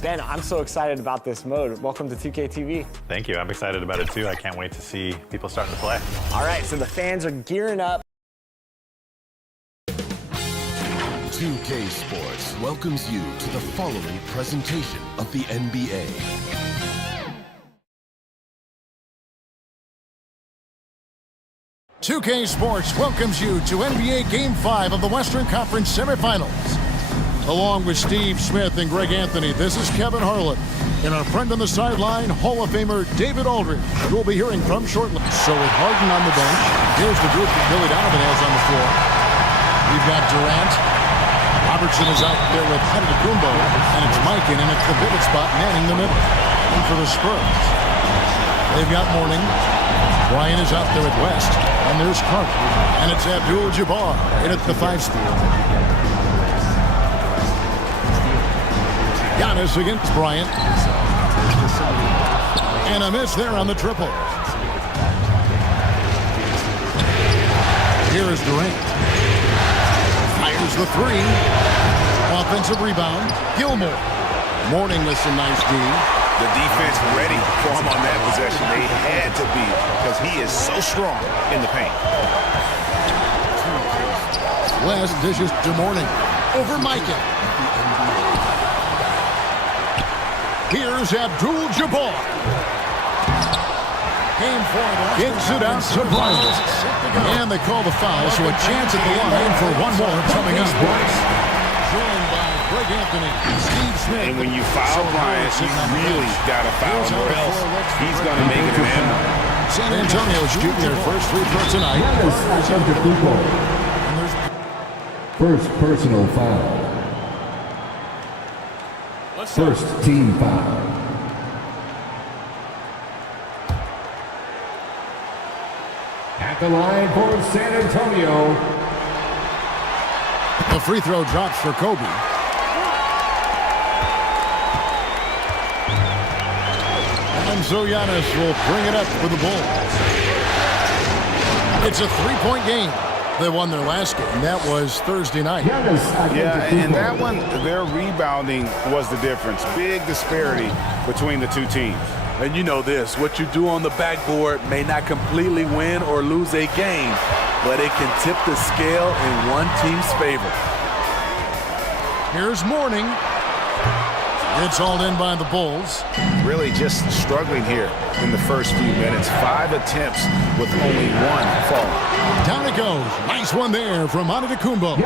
Ben, I'm so excited about this mode. Welcome to 2K TV. Thank you. I'm excited about it too. I can't wait to see people starting to play. All right, so the fans are gearing up. 2K Sports welcomes you to the following presentation of the NBA. "2K Sports welcomes you to NBA Game 5 of the Western Conference Semifinals. Along with Steve Smith and Greg Anthony, this is Kevin Harlan and our friend on the sideline, Hall of Famer David Aldridge, who we'll be hearing from shortly. So with Harden on the bench, here's the group that Billy Donovan has on the floor. We've got Durant. Robertson is out there with Antetokounmpo, and it's Mikan, and it's the pivot spot manning the middle. And for the Spurs, they've got Mourning. Ryan is out there with West, and there's Carter, and it's Abdul-Jabbar in at the 5 spot. Giannis against Bryant. And a miss there on the triple. Here is Durant. Fires the 3. Offensive rebound. Gilmore. Mourning with some nice D. The defense ready for him on that possession. They had to be, because he is so strong in the paint. West dishes to Mourning. Over Mikan. Here's Abdul-Jabbar. Game 4. Gets it out to Bryant. And they call the foul, so a chance at the line for one more coming up. Joined by Greg Anthony, Steve Smith. And when you foul Bryant, you really got to foul him, or else he's going to make it an end. San Antonio shooting their first free throw tonight. First personal foul. First team foul. At the line for San Antonio. The free throw drops for Kobe. And so Giannis will bring it up for the Bulls. It's a three-point game. They won their last game. That was Thursday night. Yeah, and that one, their rebounding was the difference. Big disparity between the two teams. And you know this, what you do on the backboard may not completely win or lose a game, but it can tip the scale in one team's favor. Here's Mourning. It's hauled in by the Bulls. Really just struggling here in the first few minutes. 5 attempts with only 1 fall. Down it goes. Nice one there from Antetokounmpo.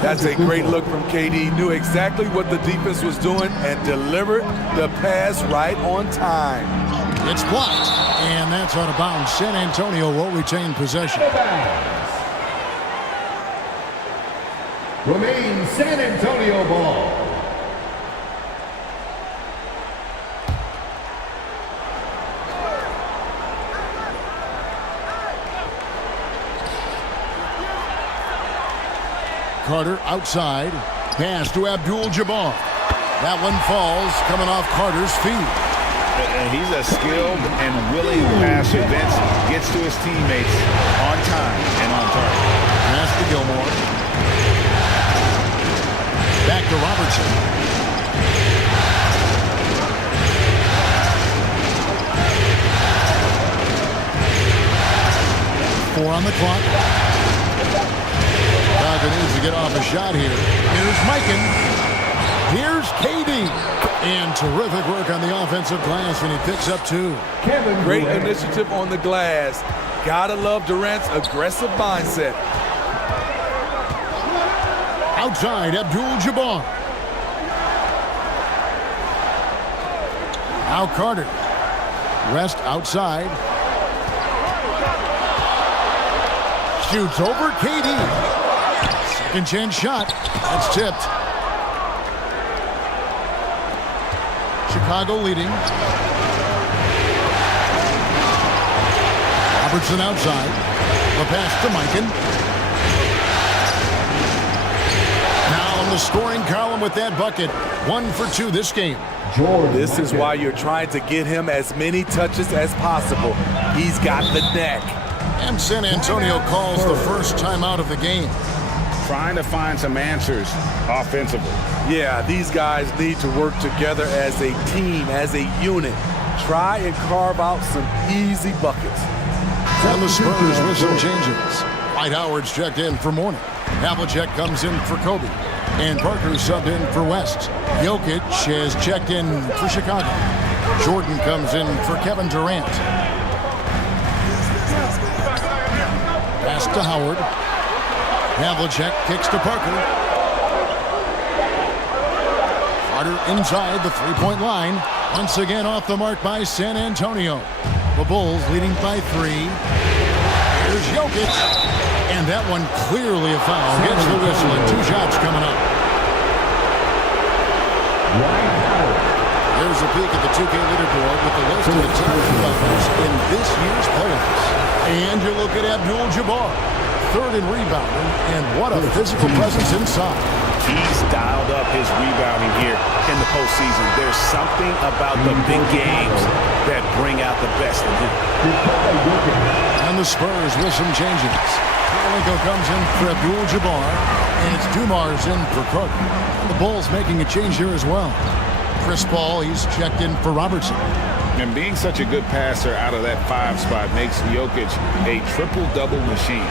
That's a great look from KD. Knew exactly what the defense was doing and delivered the pass right on time. It's blocked, and that's out of bounds. San Antonio will retain possession. Remains San Antonio ball. Carter outside. Pass to Abdul-Jabbar. That one falls, coming off Carter's feet. And he's a skilled and willing passer. Vince gets to his teammates on time and on target. Pass to Gilmore. Back to Robertson. 4 on the clock. Duncan needs to get off a shot here. Here's Mikan. Here's KD. And terrific work on the offensive glass when he picks up 2. Great initiative on the glass. Gotta love Durant's aggressive mindset. Outside, Abdul-Jabbar. Now Carter. West outside. Shoots over KD. Second chance shot. That's tipped. Chicago leading. Robertson outside. The pass to Mikan. Now on the scoring column with that bucket. 1 for 2 this game. This is why you're trying to get him as many touches as possible. He's got the neck. And San Antonio calls the first timeout of the game. trying to find some answers offensively. Yeah, these guys need to work together as a team, as a unit. Try and carve out some easy buckets. And the Spurs with some changes. Dwight Howard's checked in for Mourning. Havlicek comes in for Kobe. And Parker's subbed in for West. Jokic has checked in for Chicago. Jordan comes in for Kevin Durant. Pass to Howard. Havlicek kicks to Parker. Carter inside the three-point line. Once again off the mark by San Antonio. The Bulls leading by 3. Here's Jokic. And that one clearly a foul. Gets the whistle and 2 shots coming up. Here's a peek at the 2K leaderboard with the list of the top rebounders in this year's playoffs. And you look at Abdul-Jabbar, 3rd in rebounding, and what a physical presence inside. He's dialed up his rebounding here in the postseason. There's something about the big games that bring out the best in him. And the Spurs with some changes. Kirilenko comes in for Abdul-Jabbar, and it's Dumars in for Cook. And the Bulls making a change here as well. Chris Paul, he's checked in for Robertson. And being such a good passer out of that 5 spot makes Jokic a triple-double machine.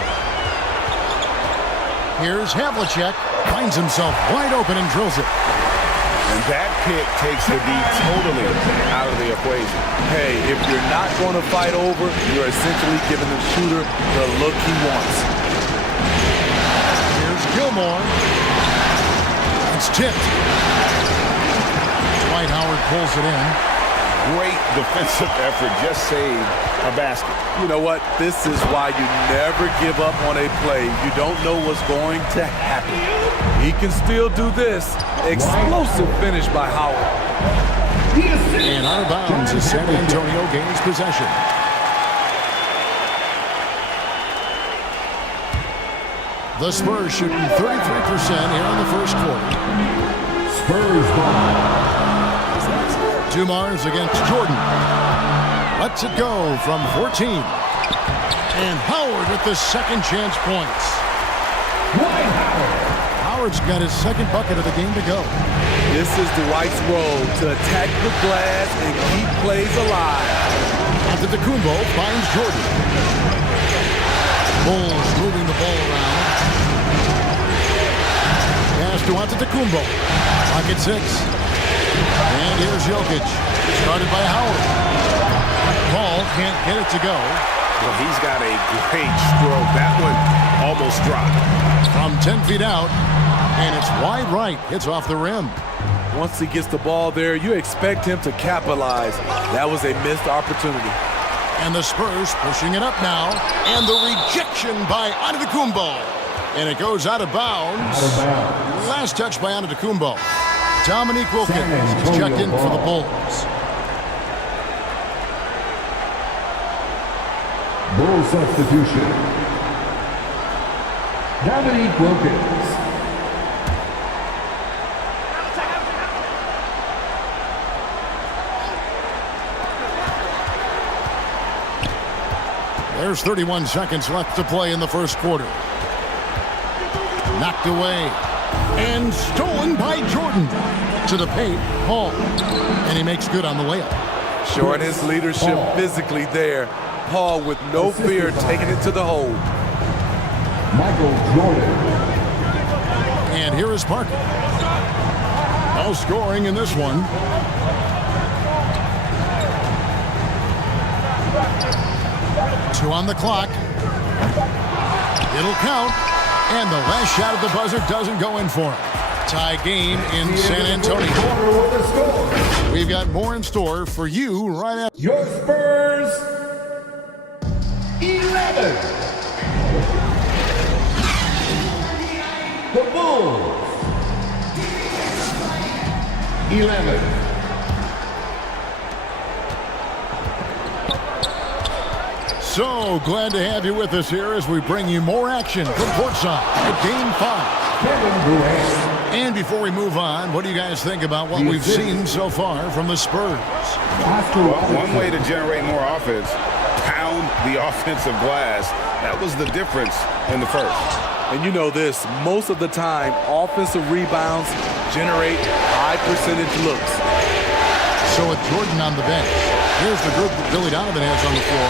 Here's Havlicek. Finds himself wide open and drills it. And that pick takes the D totally out of the equation. Hey, if you're not going to fight over, you're essentially giving the shooter the look he wants. Here's Gilmore. It's tipped. Dwight Howard pulls it in. Great defensive effort, just saved a basket. You know what? This is why you never give up on a play. You don't know what's going to happen. He can still do this. Explosive finish by Howard. And out of bounds as San Antonio gains possession. The Spurs shooting 33% here in the first quarter. Spurs ball. Dumars against Jordan. Lets it go from 14. And Howard with the second chance points. Howard's got his second bucket of the game to go. This is Dwight's role, to attack the glass and keep plays alive. Antetokounmpo finds Jordan. Bulls moving the ball around. Pass to Antetokounmpo. Pocket 6. And here's Jokic. Started by Howard. Paul can't get it to go. Well, he's got a great stroke. That one almost dropped. From 10 feet out. And it's wide right. Hits off the rim. Once he gets the ball there, you expect him to capitalize. That was a missed opportunity. And the Spurs pushing it up now. And the rejection by Antetokounmpo. And it goes out of bounds. Last touch by Antetokounmpo. Dominique Wilkins is checked in for the Bulls. Bull substitution. Dominique Wilkins. There's 31 seconds left to play in the first quarter. Knocked away. And stolen by Jordan. To the paint, Paul. And he makes good on the layup. Showing his leadership physically there. Paul with no fear taking it to the hole. Michael Jordan. And here is Parker. No scoring in this one. Two on the clock. It'll count. And the last shot at the buzzer doesn't go in for him. Tie game in San Antonio. We've got more in store for you right after. Your Spurs 11. The Bulls 11. So glad to have you with us here as we bring you more action from courtside at Game 5. And before we move on, what do you guys think about what we've seen so far from the Spurs? Well, one way to generate more offense, pound own the offensive glass. That was the difference in the first. And you know this, most of the time, offensive rebounds generate high percentage looks. So with Jordan on the bench, here's the group that Billy Donovan has on the floor.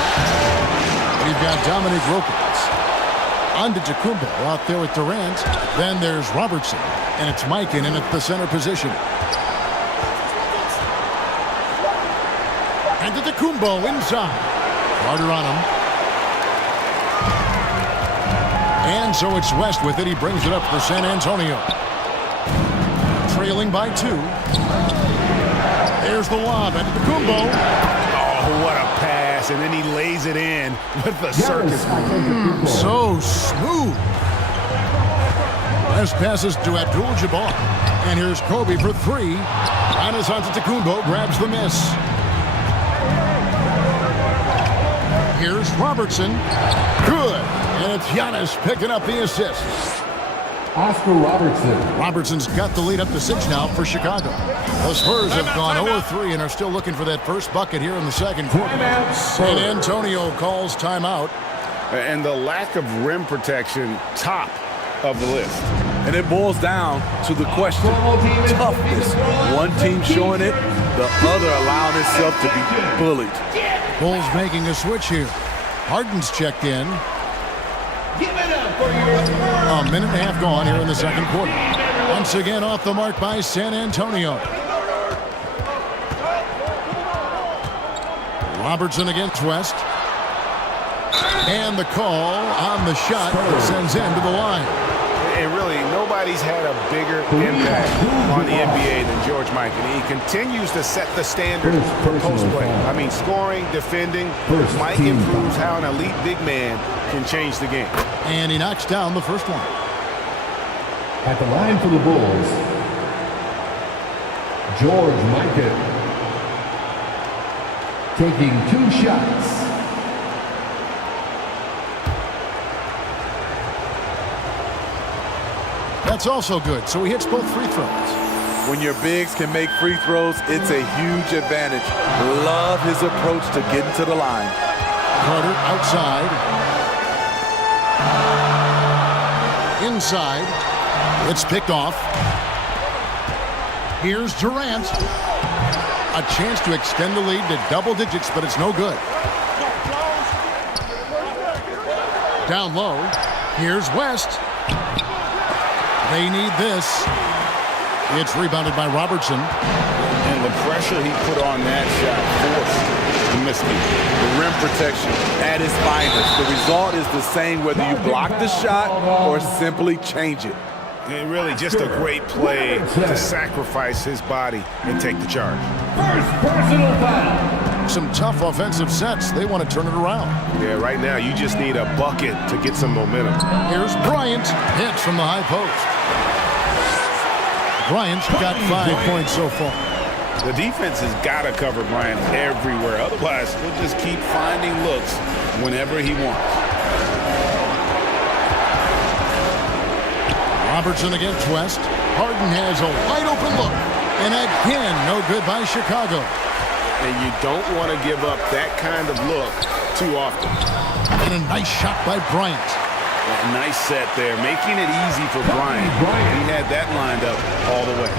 We've got Dominic Wilkins. Antetokounmpo out there with Durant. Then there's Robertson. And it's Mikan in at the center position. Antetokounmpo inside. Carter on him. And so it's West with it. He brings it up for San Antonio. Trailing by 2. There's the lob. Antetokounmpo. Oh, what a pass. And then he lays it in with the circus. So smooth. West passes to Abdul-Jabbar. And here's Kobe for 3. Giannis Antetokounmpo grabs the miss. Here's Robertson. Good. And it's Giannis picking up the assist. Oscar Robertson. Robertson's got the lead up to 6 now for Chicago. The Spurs have gone 0-3 and are still looking for that first bucket here in the second quarter. San Antonio calls timeout. And the lack of rim protection, top of the list. And it boils down to the question, toughness. One team showing it, the other allowing itself to be bullied. Bulls making a switch here. Harden's checked in. A minute and a half gone here in the second quarter. Once again off the mark by San Antonio. Robertson against West. And the call on the shot that sends him to the line. And really, nobody's had a bigger impact on the NBA than George Mikan. He continues to set the standard for post play. I mean, scoring, defending. Mike improves how an elite big man can change the game. And he knocks down the first one. At the line for the Bulls, George Mikan. Taking 2 shots. That's also good, so he hits both free throws. When your bigs can make free throws, it's a huge advantage. Love his approach to getting to the line. Carter outside. Inside. It's picked off. Here's Durant. A chance to extend the lead to double digits, but it's no good. Down low. Here's West. They need this. It's rebounded by Robertson. And the pressure he put on that shot forced the mislead. The rim protection at its finest. The result is the same whether you block the shot or simply change it. And really just a great play to sacrifice his body and take the charge. First personal foul. Some tough offensive sets. They want to turn it around. Yeah, right now you just need a bucket to get some momentum. Here's Bryant. Hits from the high post. Bryant's got 5 points so far. The defense has got to cover Bryant everywhere. Otherwise, he'll just keep finding looks whenever he wants. Robertson against West. Harden has a wide open look. And again, no good by Chicago. And you don't want to give up that kind of look too often. And a nice shot by Bryant. A nice set there, making it easy for Bryant. He had that lined up all the way.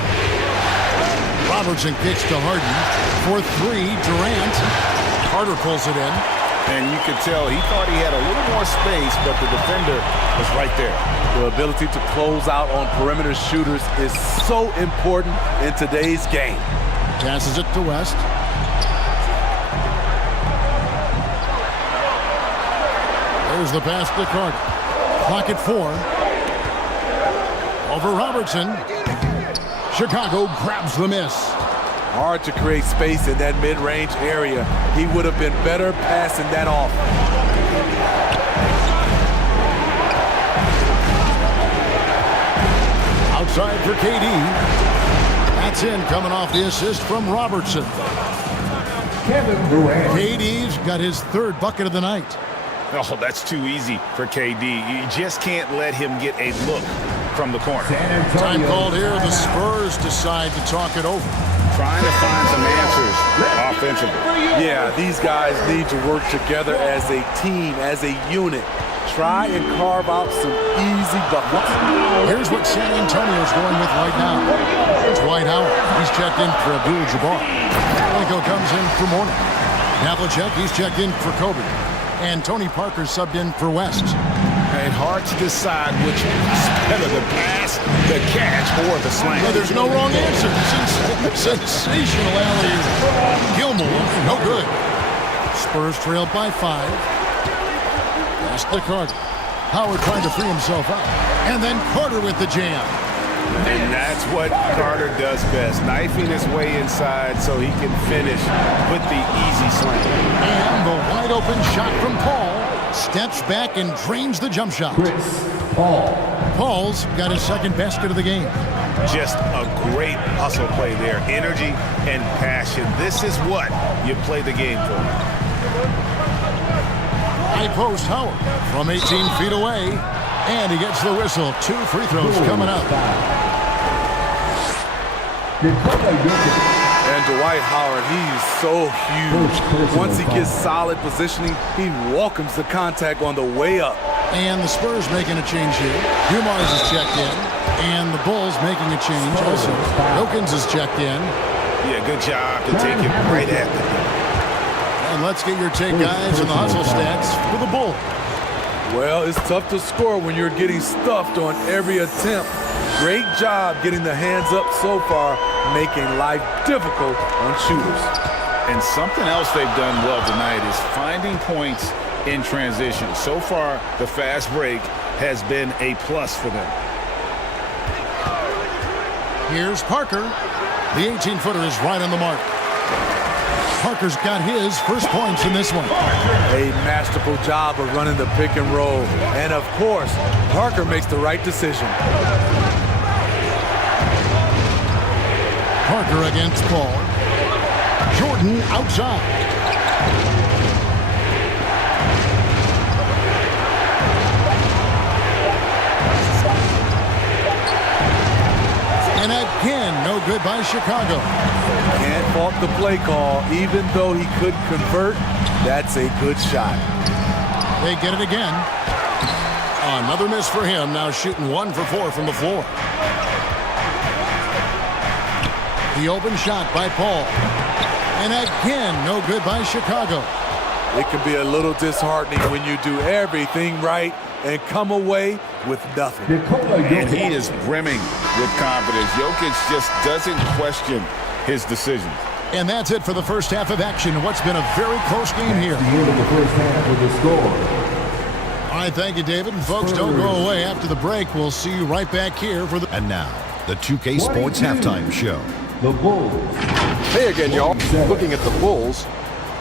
Robertson kicks to Harden. For 3, Durant. Carter pulls it in. And you could tell he thought he had a little more space, but the defender was right there. The ability to close out on perimeter shooters is so important in today's game. Passes it to West. There's the pass to Carter. Clock at 4. Over Robertson. Chicago grabs the miss. Hard to create space in that mid-range area. He would have been better passing that off. Outside for KD. That's in, coming off the assist from Robertson. Kevin Durant. KD's got his 3rd bucket of the night. Oh, that's too easy for KD. You just can't let him get a look from the corner. Time called here. The Spurs decide to talk it over. Trying to find some answers defensively. Yeah, these guys need to work together as a team, as a unit. Try and carve out some easy buckets. Here's what San Antonio's going with right now. It's Dwight Howard. He's checked in for Abdul-Jabbar. Blanco comes in for Mourning. Havlicek, he's checked in for Kobe. And Tony Parker subbed in for West. And hard to decide which is better, the pass, the catch, or the slam. Well, there's no wrong answer. Sensational alley. Gilmore, no good. Spurs trailed by 5. Pass to Carter. Howard trying to free himself up. And then Carter with the jam. And that's what Carter does best, knifing his way inside so he can finish with the easy slam. And the wide open shot from Paul. Steps back and drains the jump shot. Paul's got his second basket of the game. Just a great hustle play there. Energy and passion. This is what you play the game for. High post Howard from 18 feet away. And he gets the whistle. 2 free throws coming up. And Dwight Howard, he's so huge. Once he gets solid positioning, he welcomes the contact on the way up. And the Spurs making a change here. Dumars is checked in. And the Bulls making a change also. Wilkins is checked in. Yeah, good job to take it right at them. And let's get your take, guys, on the hustle stats for the Bulls. Well, it's tough to score when you're getting stuffed on every attempt. Great job getting the hands up so far, making life difficult on shooters. And something else they've done well tonight is finding points in transition. So far, the fast break has been a plus for them. Here's Parker. The 18-footer is right on the mark. Parker's got his first points in this one. A masterful job of running the pick and roll. And of course, Parker makes the right decision. Parker against Paul. Jordan outside. And again, no good by Chicago. Can't fault the play call. Even though he couldn't convert, that's a good shot. They get it again. Another miss for him. Now shooting 1 for 4 from the floor. The open shot by Paul. And again, no good by Chicago. It can be a little disheartening when you do everything right and come away with nothing. And he is brimming with confidence. Jokic just doesn't question his decisions. And that's it for the first half of action. What's been a very close game here. The end of the first half with the score. All right, thank you, David. And folks, don't go away. After the break, we'll see you right back here for the... And now, the 2K Sports Halftime Show. The Bulls. Hey again, y'all. Looking at the Bulls,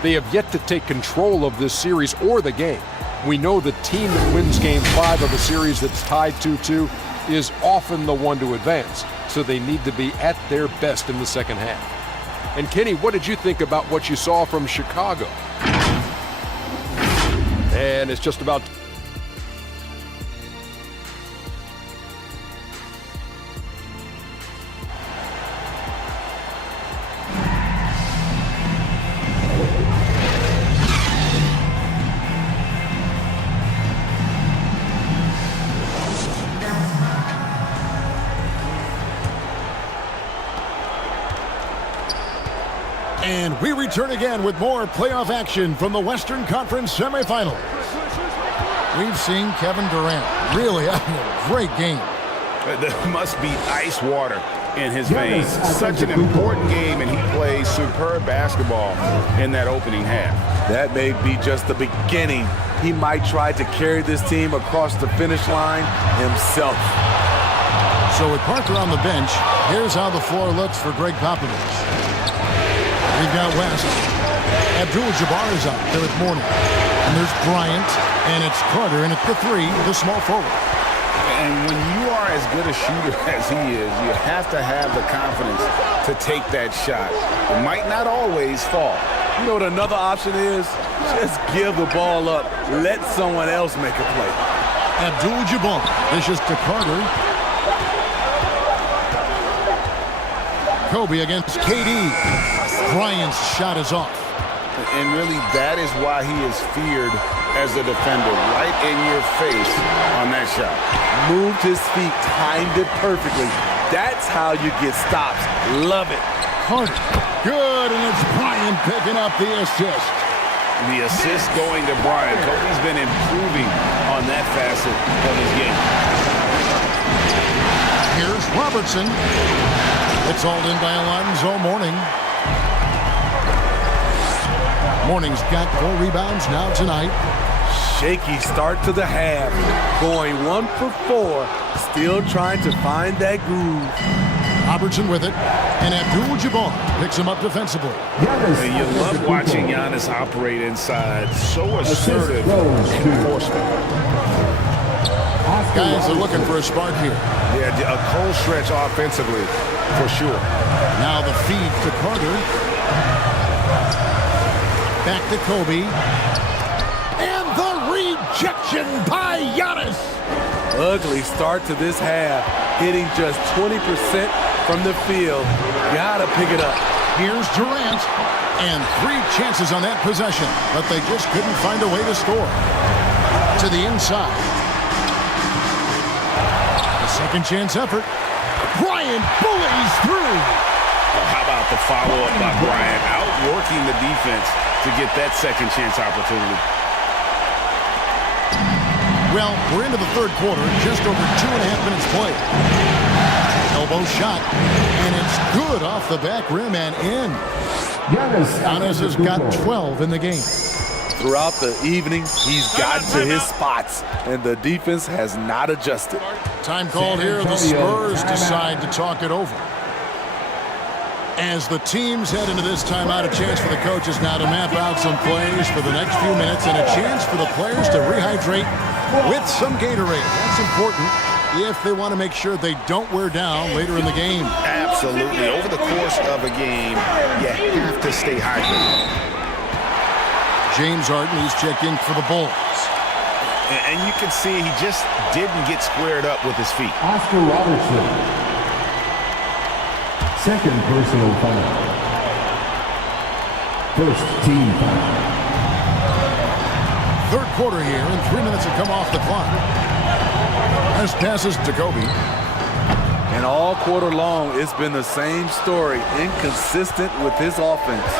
they have yet to take control of this series or the game. We know the team that wins Game 5 of a series that's tied 2-2 is often the one to advance, so they need to be at their best in the second half. And Kenny, what did you think about what you saw from Chicago? And it's just about... And we return again with more playoff action from the Western Conference semifinals. We've seen Kevin Durant really having a great game. There must be ice water in his veins. Such an important game, and he plays superb basketball in that opening half. That may be just the beginning. He might try to carry this team across the finish line himself. So with Parker on the bench, here's how the floor looks for Greg Popovich. We've got West. Abdul-Jabbar is out there with Mourning. And there's Bryant, and it's Carter, and at the 3, the small forward. And when you are as good a shooter as he is, you have to have the confidence to take that shot. It might not always fall. You know what another option is? Just give the ball up. Let someone else make a play. Abdul-Jabbar dishes to Carter. Kobe against KD. Bryant's shot is off. And really, that is why he is feared as a defender. Right in your face on that shot. Moved his feet, timed it perfectly. That's how you get stops. Love it. Carter. Good, and it's Bryant picking up the assist. The assist going to Bryant. Kobe's been improving on that facet of his game. Here's Robertson. It's hauled in by Alonzo Mourning. Mourning's got 4 rebounds now tonight. Shaky start to the half. Going 1 for 4. Still trying to find that groove. Robertson with it. And Abdul-Jabbar picks him up defensively. And you love watching Giannis operate inside. So assertive in enforcement. Guys are looking for a spark here. Yeah, a cold stretch offensively, for sure. Now the feed to Carter. Back to Kobe. And the rejection by Giannis. Ugly start to this half. Hitting just 20% from the field. Gotta pick it up. Here's Durant. And 3 chances on that possession, but they just couldn't find a way to score. To the inside. A second chance effort. Bryant bullies through. How about the follow-up by Bryant, outworking the defense to get that second chance opportunity. Well, we're into the third quarter, just over 2.5 minutes played. Elbow shot, and it's good off the back rim and in. Giannis has got 12 in the game. Throughout the evening, he's gotten to his spots, and the defense has not adjusted. Time called here. The Spurs decide to talk it over. As the teams head into this timeout, a chance for the coaches now to map out some plays for the next few minutes and a chance for the players to rehydrate with some Gatorade. That's important if they want to make sure they don't wear down later in the game. Absolutely. Over the course of a game, you have to stay hydrated. James Harden, he's checked in for the Bulls. And you can see he just didn't get squared up with his feet. Oscar Robertson. Second personal foul. First team foul. Third quarter here, and 3 minutes have come off the clock. As passes to Kobe. And all quarter long, it's been the same story, inconsistent with his offense.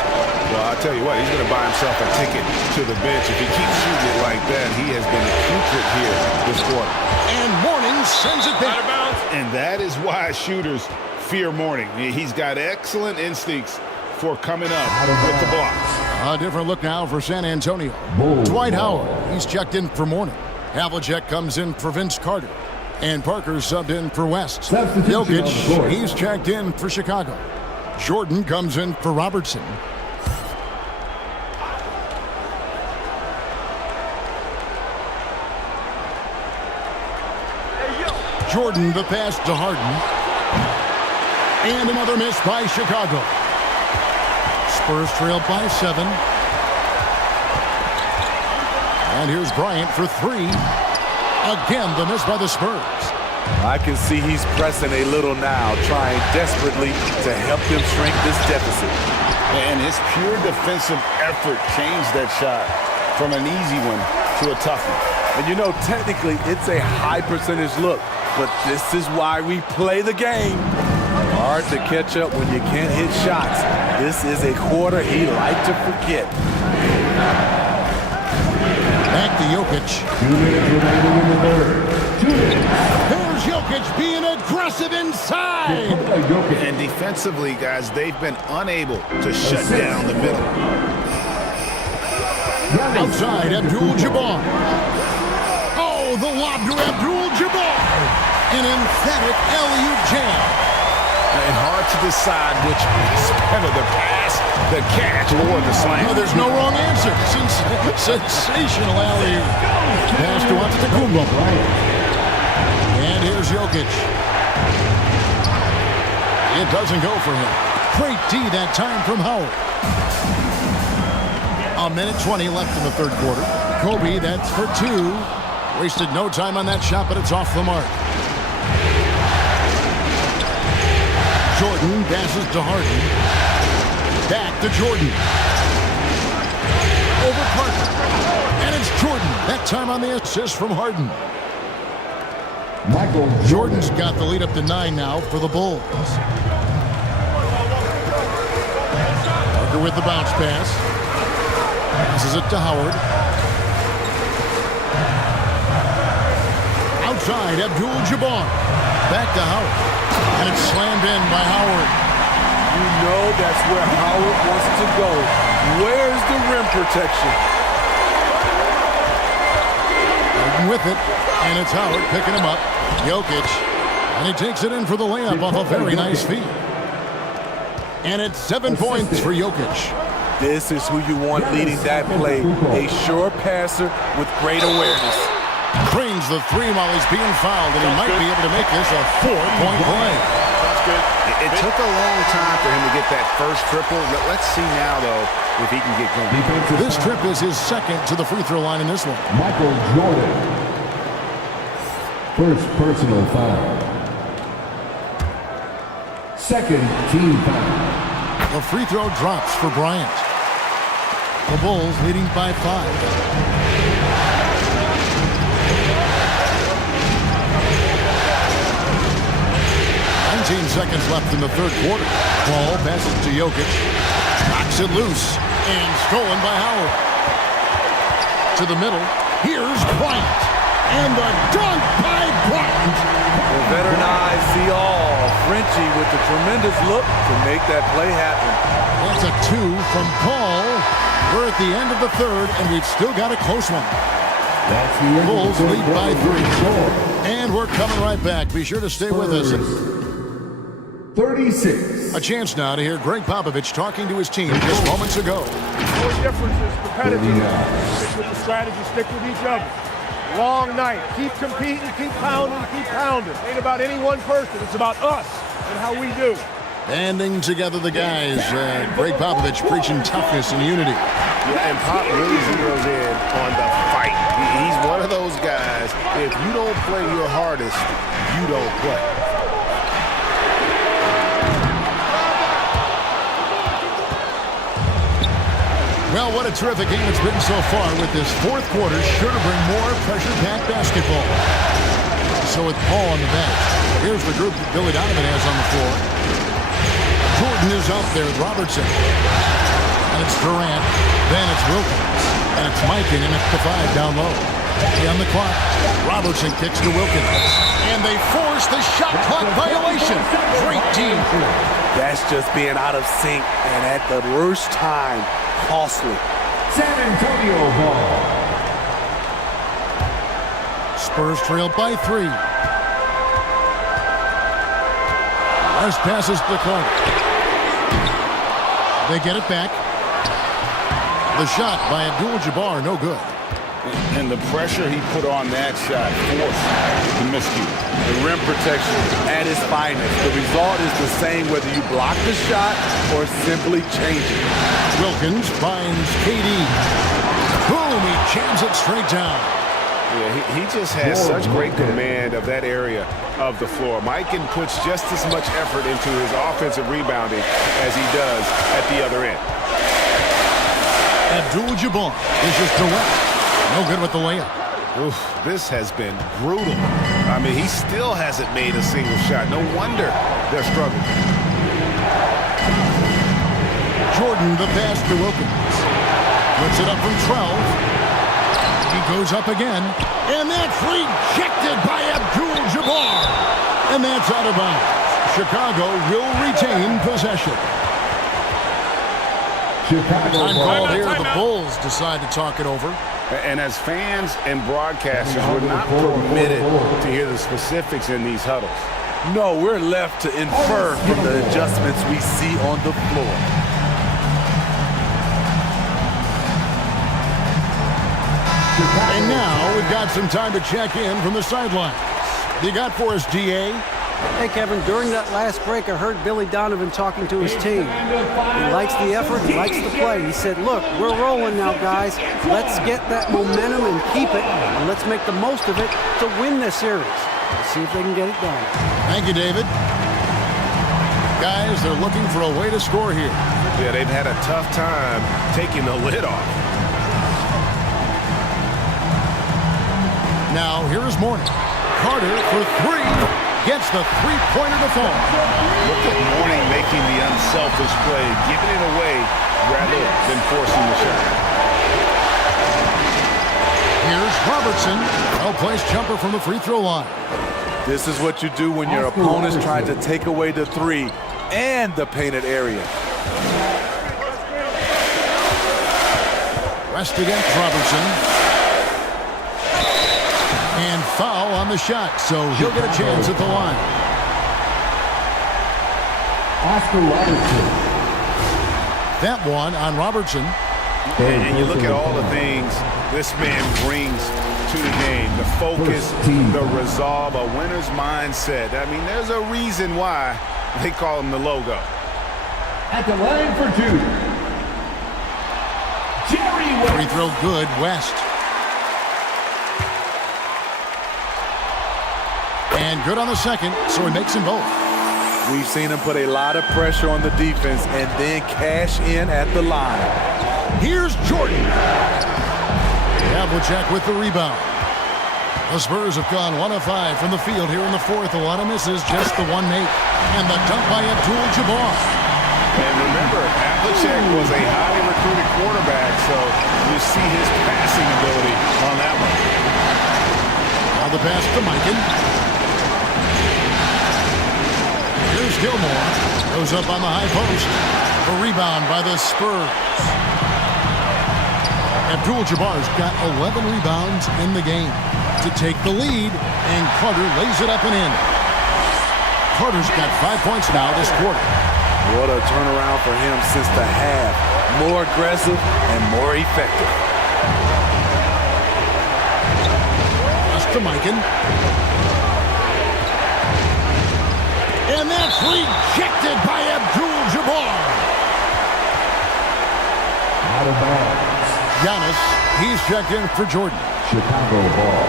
Well, I'll tell you what, he's going to buy himself a ticket to the bench. If he keeps shooting it like that, he has been putrid here this quarter. And Mourning sends it back. And that is why shooters fear Mourning. He's got excellent instincts for coming up with the blocks. A different look now for San Antonio. Dwight Howard, he's checked in for Mourning. Havlicek comes in for Vince Carter. And Parker subbed in for West. Jokic, he's checked in for Chicago. Jordan comes in for Robertson. Jordan, the pass to Harden. And another miss by Chicago. Spurs trailed by 7. And here's Bryant for 3. Again, the miss by the Spurs. I can see he's pressing a little now, trying desperately to help them shrink this deficit. And his pure defensive effort changed that shot from an easy one to a tough one. And you know, technically, it's a high percentage look, but this is why we play the game. Hard to catch up when you can't hit shots. This is a quarter he'd like to forget. Back to Jokic. 2 minutes remaining in the third. 2 minutes. There's Jokic being aggressive inside. And defensively, guys, they've been unable to shut down the middle. Outside, Abdul-Jabbar. Oh, the lob to Abdul-Jabbar. An emphatic alley-oop jam. And hard to decide which is better, the pass, the catch, or the slam. There's no wrong answer. Sensational alley-oop. Pass to Antetokounmpo. And here's Jokic. It doesn't go for him. Great D that time from Howard. 1:20 left in the third quarter. Kobe, that's for 2. Wasted no time on that shot, but it's off the mark. Jordan passes to Harden. Back to Jordan. Over Parker. And it's Jordan. That time on the assist from Harden. Michael Jordan's got the lead up to 9 now for the Bulls. Parker with the bounce pass. Passes it to Howard. Outside, Abdul-Jabbar. Back to Howard. And it's slammed in by Howard. You know that's where Howard wants to go. Where's the rim protection? Harden with it. And it's Howard picking him up. Jokic. And he takes it in for the layup off a very nice feed. And it's 7 points for Jokic. This is who you want leading that play. A sure passer with great awareness. Brings the three while he's being fouled, and he might be able to make this a 4-point play. That's good. It took a long time for him to get that first triple. Let's see now, though, if he can get going. This trip is his second to the free throw line in this one. Michael Jordan. First personal foul. Second team foul. The free throw drops for Bryant. The Bulls leading by 5. 19 seconds left in the third quarter. Ball passes to Jokic. Knocks it loose. And stolen by Howard. To the middle. Here's Bryant. And the dunk by Bryant. The veteran eyes see all. Frenchie with the tremendous look to make that play happen. That's a 2 from Paul. We're at the end of the third, and we've still got a close one. That's the end. Bulls lead by 3. And we're coming right back. Be sure to stay with us. 36. A chance now to hear Greg Popovich talking to his team just moments ago. The only difference is competitiveness. Stick with the strategy, stick with each other. Long night. Keep competing, keep pounding, keep pounding. It ain't about any one person. It's about us and how we do. Banding together the guys. Greg Popovich preaching toughness and unity. Yeah, and Pop really zeroes in on the fight. He's one of those guys, if you don't play your hardest, you don't play. Well, what a terrific game it's been so far, with this fourth quarter sure to bring more pressure-packed basketball. So with Paul on the bench, here's the group that Billy Donovan has on the floor. Jordan is out there with Robertson. And it's Durant. Then it's Wilkins. And it's Mikan in at the 5 down low. On the clock, Robertson kicks to Wilkins. And they force the shot clock violation. Great team. That's just being out of sync, and at the worst time, costly. San Antonio ball. Spurs trail by 3. Last passes to Carter. They get it back. The shot by Abdul-Jabbar, no good. And the pressure he put on that shot forced the miscue. The rim protection at its finest. The result is the same whether you block the shot or simply change it. Wilkins finds KD. Boom, he jams it straight down. Yeah, he just has such great command of that area of the floor. Mikan puts just as much effort into his offensive rebounding as he does at the other end. Abdul-Jabbar is just direct. No good with the layup. Oof, this has been brutal. I mean, he still hasn't made a single shot. No wonder they're struggling. Jordan, the pass to Wilkins. Puts it up from 12. He goes up again. And that's rejected by Abdul-Jabbar. And that's out of bounds. Chicago will retain possession. Chicago Time called here. The Bulls decide to talk it over. And as fans and broadcasters, we're not permitted to hear the specifics in these huddles. No, we're left to infer from the adjustments we see on the floor. And now we've got some time to check in from the sidelines. You got for us, DA? Hey, Kevin, during that last break, I heard Billy Donovan talking to his team. He likes the effort, he likes the play. He said, look, we're rolling now, guys. Let's get that momentum and keep it, and let's make the most of it to win this series. Let's see if they can get it done. Thank you, David. Guys, they're looking for a way to score here. Yeah, they've had a tough time taking the lid off. Now, here is Mourning. Carter for three. Gets the three-pointer to fall. Look at Mourning making the unselfish play, giving it away rather than forcing the shot. Here's Robertson. Well-placed jumper from the free throw line. This is what you do when your opponents try to take away the three and the painted area. Rest against Robertson. And foul on the shot, so he'll get a chance at the line. That one on Robertson. And you look at all the things this man brings to the game. The focus, the resolve, a winner's mindset. I mean, there's a reason why they call him the logo. At the line for two, Jerry West. Free throw good, West. And good on the second, so he makes them both. We've seen him put a lot of pressure on the defense and then cash in at the line. Here's Jordan. Havlicek with the rebound. The Spurs have gone 1 of 5 from the field here in the fourth. A lot of misses, just the one make. And the dunk by Abdul-Jabbar. And remember, Havlicek was a highly recruited quarterback, so you see his passing ability on that one. Now the pass to Mikan. Here's Gilmore. Goes up on the high post. A rebound by the Spurs. Abdul-Jabbar's got 11 rebounds in the game to take the lead, and Carter lays it up and in. Carter's got 5 points now this quarter. What a turnaround for him since the half. More aggressive and more effective. Just to Mikan. And that's rejected by Abdul-Jabbar. Out of bounds. Giannis, he's checked in for Jordan. Chicago ball.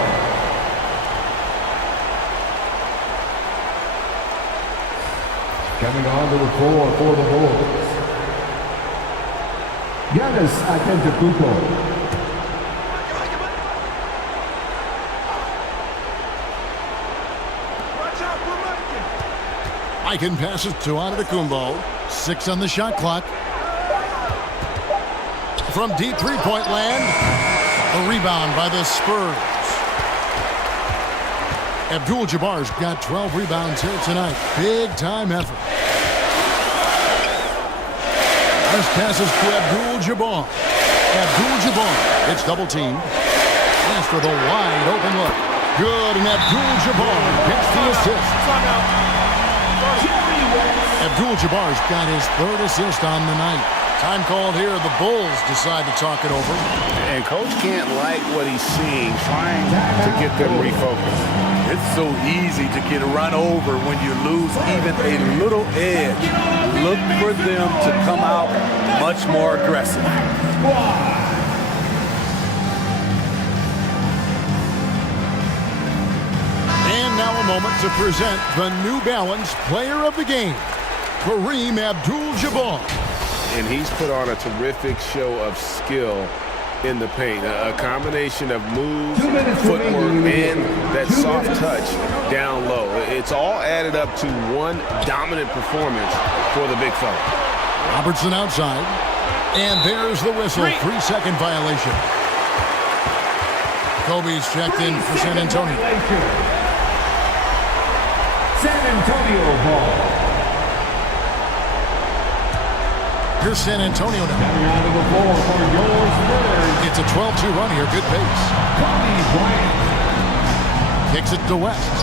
Coming onto the floor for the Bulls, Giannis Antetokounmpo. Mikan passes to Antetokounmpo. 6 on the shot clock. From deep three-point land, the rebound by the Spurs. Abdul-Jabbar's got 12 rebounds here tonight. Big-time effort. This passes to Abdul-Jabbar. Abdul-Jabbar, it's double-teamed. Pass with a wide-open look. Good, and Abdul-Jabbar gets the assist. Abdul-Jabbar's got his 3rd assist on the night. Time called here. The Bulls decide to talk it over. And Coach can't like what he's seeing, trying to get them refocused. It's so easy to get run over when you lose even a little edge. Look for them to come out much more aggressive. And now a moment to present the New Balance Player of the Game, Kareem Abdul-Jabbar. And he's put on a terrific show of skill in the paint. A combination of moves, footwork, and that soft touch down low. It's all added up to one dominant performance for the big fella. Robertson outside. And there's the whistle. 3-second violation. Kobe's checked in for San Antonio. San Antonio ball. Here's San Antonio now. Coming onto the floor for your Spurs. It's a 12-2 run here. Good pace. Kobe Bryant. Kicks it to West.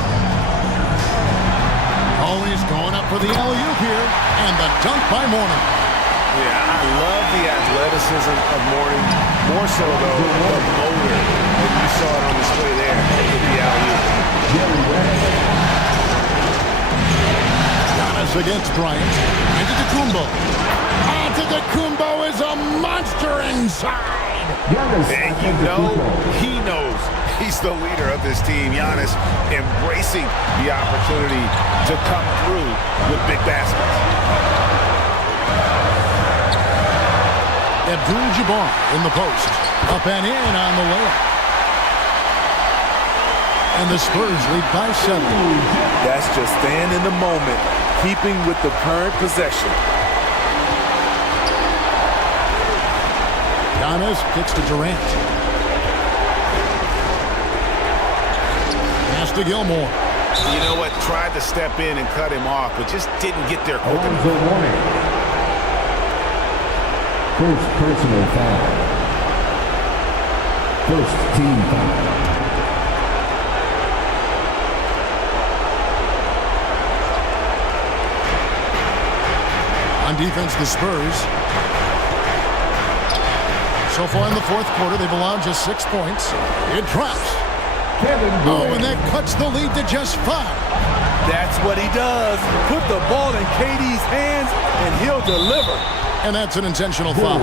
Always going up for the alley-oop here. And the dunk by Mourning. Yeah, I love the athleticism of Mourning. More so, though, the motor. And you saw it on display there with the alley-oop. Giannis against Bryant. Antetokounmpo. Antetokounmpo is a monster inside. And you know he knows He's the leader of this team. Giannis embracing the opportunity to come through with big baskets. Abdul-Jabbar in the post. Up and in on the layup. And the Spurs lead by 7. That's just staying in the moment, keeping with the current possession. Giannis kicks to Durant. Pass to Gilmore. You know what? Tried to step in and cut him off, but just didn't get there quick enough. warning. First personal foul. First team foul. On defense, the Spurs. So far in the fourth quarter, they've allowed just 6 points. It drops. Oh, and that cuts the lead to just 5. That's what he does. Put the ball in KD's hands, and he'll deliver. And that's an intentional foul.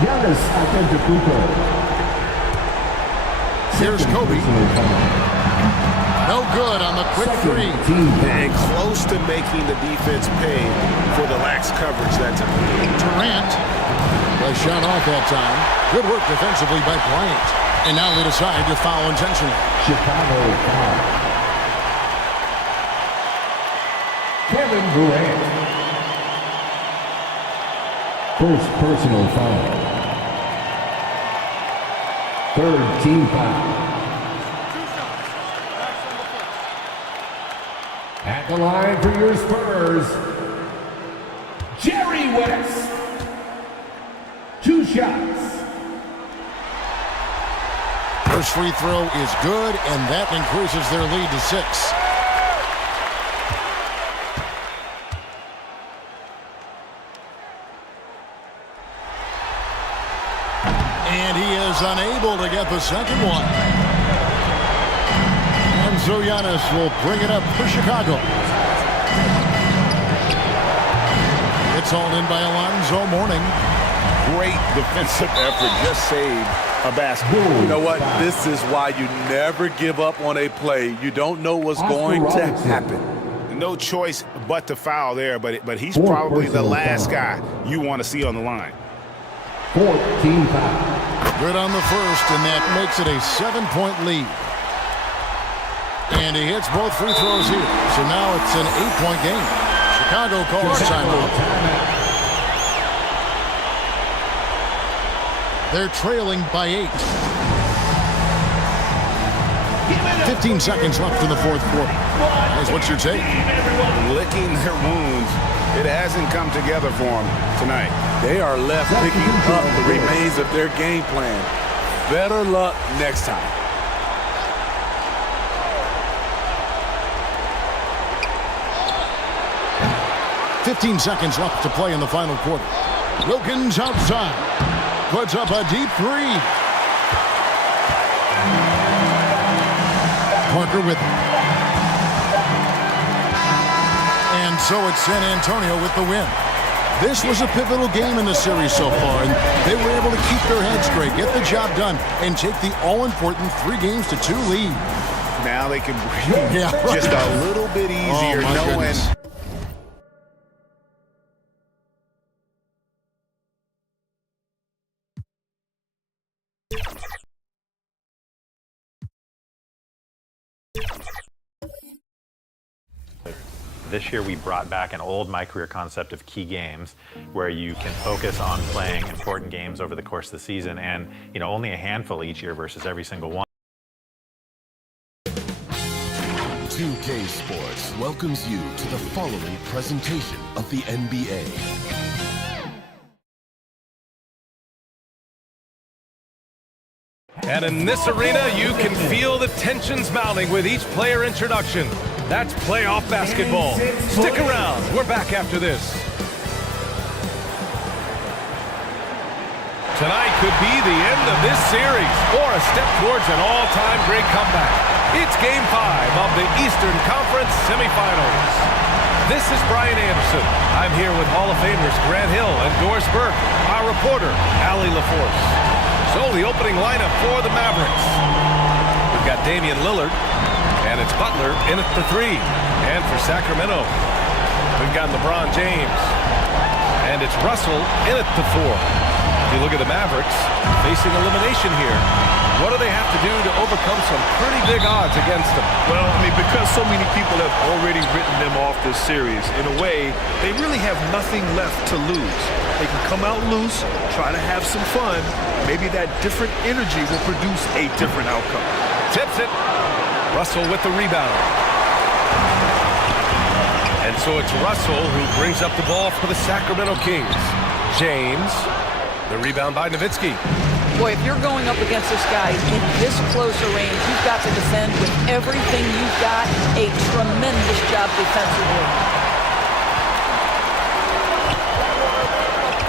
Giannis Antetokounmpo. Here's Kobe. No good on the quick 3. And close to making the defense pay for the lax coverage that time. Durant was shot off that time. Good work defensively by Bryant. And now they decide to foul intentionally. Chicago foul. Kevin Durant. First personal foul. Third team foul. At the line for your Spurs, Jerry West. 2 shots. First free throw is good, and that increases their lead to 6. And he is unable to get the second one. And so Giannis will bring it up for Chicago. It's all in by Alonzo Mourning. Great defensive effort. Just saved a basket. You know what? This is why you never give up on a play. You don't know what's going to happen. No choice but to foul there, but he's probably the last guy you want to see on the line. 14 foul. Good on the first, and that makes it a 7-point lead. And he hits both free throws here. So now it's an 8-point game. Chicago calls timeout. They're trailing by 8. 15 seconds left in the fourth quarter. Guys, what's your take? Licking their wounds. It hasn't come together for them tonight. They are left picking up the remains of their game plan. Better luck next time. "15 seconds left to play in the final quarter. Wilkins outside. Puts up a deep 3. Parker with it. And so it's San Antonio with the win. This was a pivotal game in the series so far, and they were able to keep their heads straight, get the job done, and take the all-important 3-2 lead. Now they can breathe just a little bit easier knowing. Goodness. This year we brought back an old My Career concept of key games where you can focus on playing important games over the course of the season, and only a handful each year versus every single one. 2K Sports welcomes you to the following presentation of the NBA. And in this arena, you can feel the tensions mounting with each player introduction. That's playoff basketball. Stick around. We're back after this. Tonight could be the end of this series or a step towards an all-time great comeback. It's Game 5 of the Eastern Conference Semifinals. This is Brian Anderson. I'm here with Hall of Famers Grant Hill and Doris Burke, our reporter, Allie LaForce. So the opening lineup for the Mavericks. We've got Damian Lillard, and it's Butler in at the 3. And for Sacramento, we've got LeBron James, and it's Russell in at the 4. If you look at the Mavericks, facing elimination here, what do they have to do to overcome some pretty big odds against them? Well, I mean, because so many people have already written them off this series, in a way, they really have nothing left to lose. They can come out loose, try to have some fun. Maybe that different energy will produce a different outcome. Tips it. Russell with the rebound. And so it's Russell who brings up the ball for the Sacramento Kings. James, the rebound by Nowitzki. Boy, if you're going up against this guy in this close a range, you've got to defend with everything you've got. A tremendous job defensively.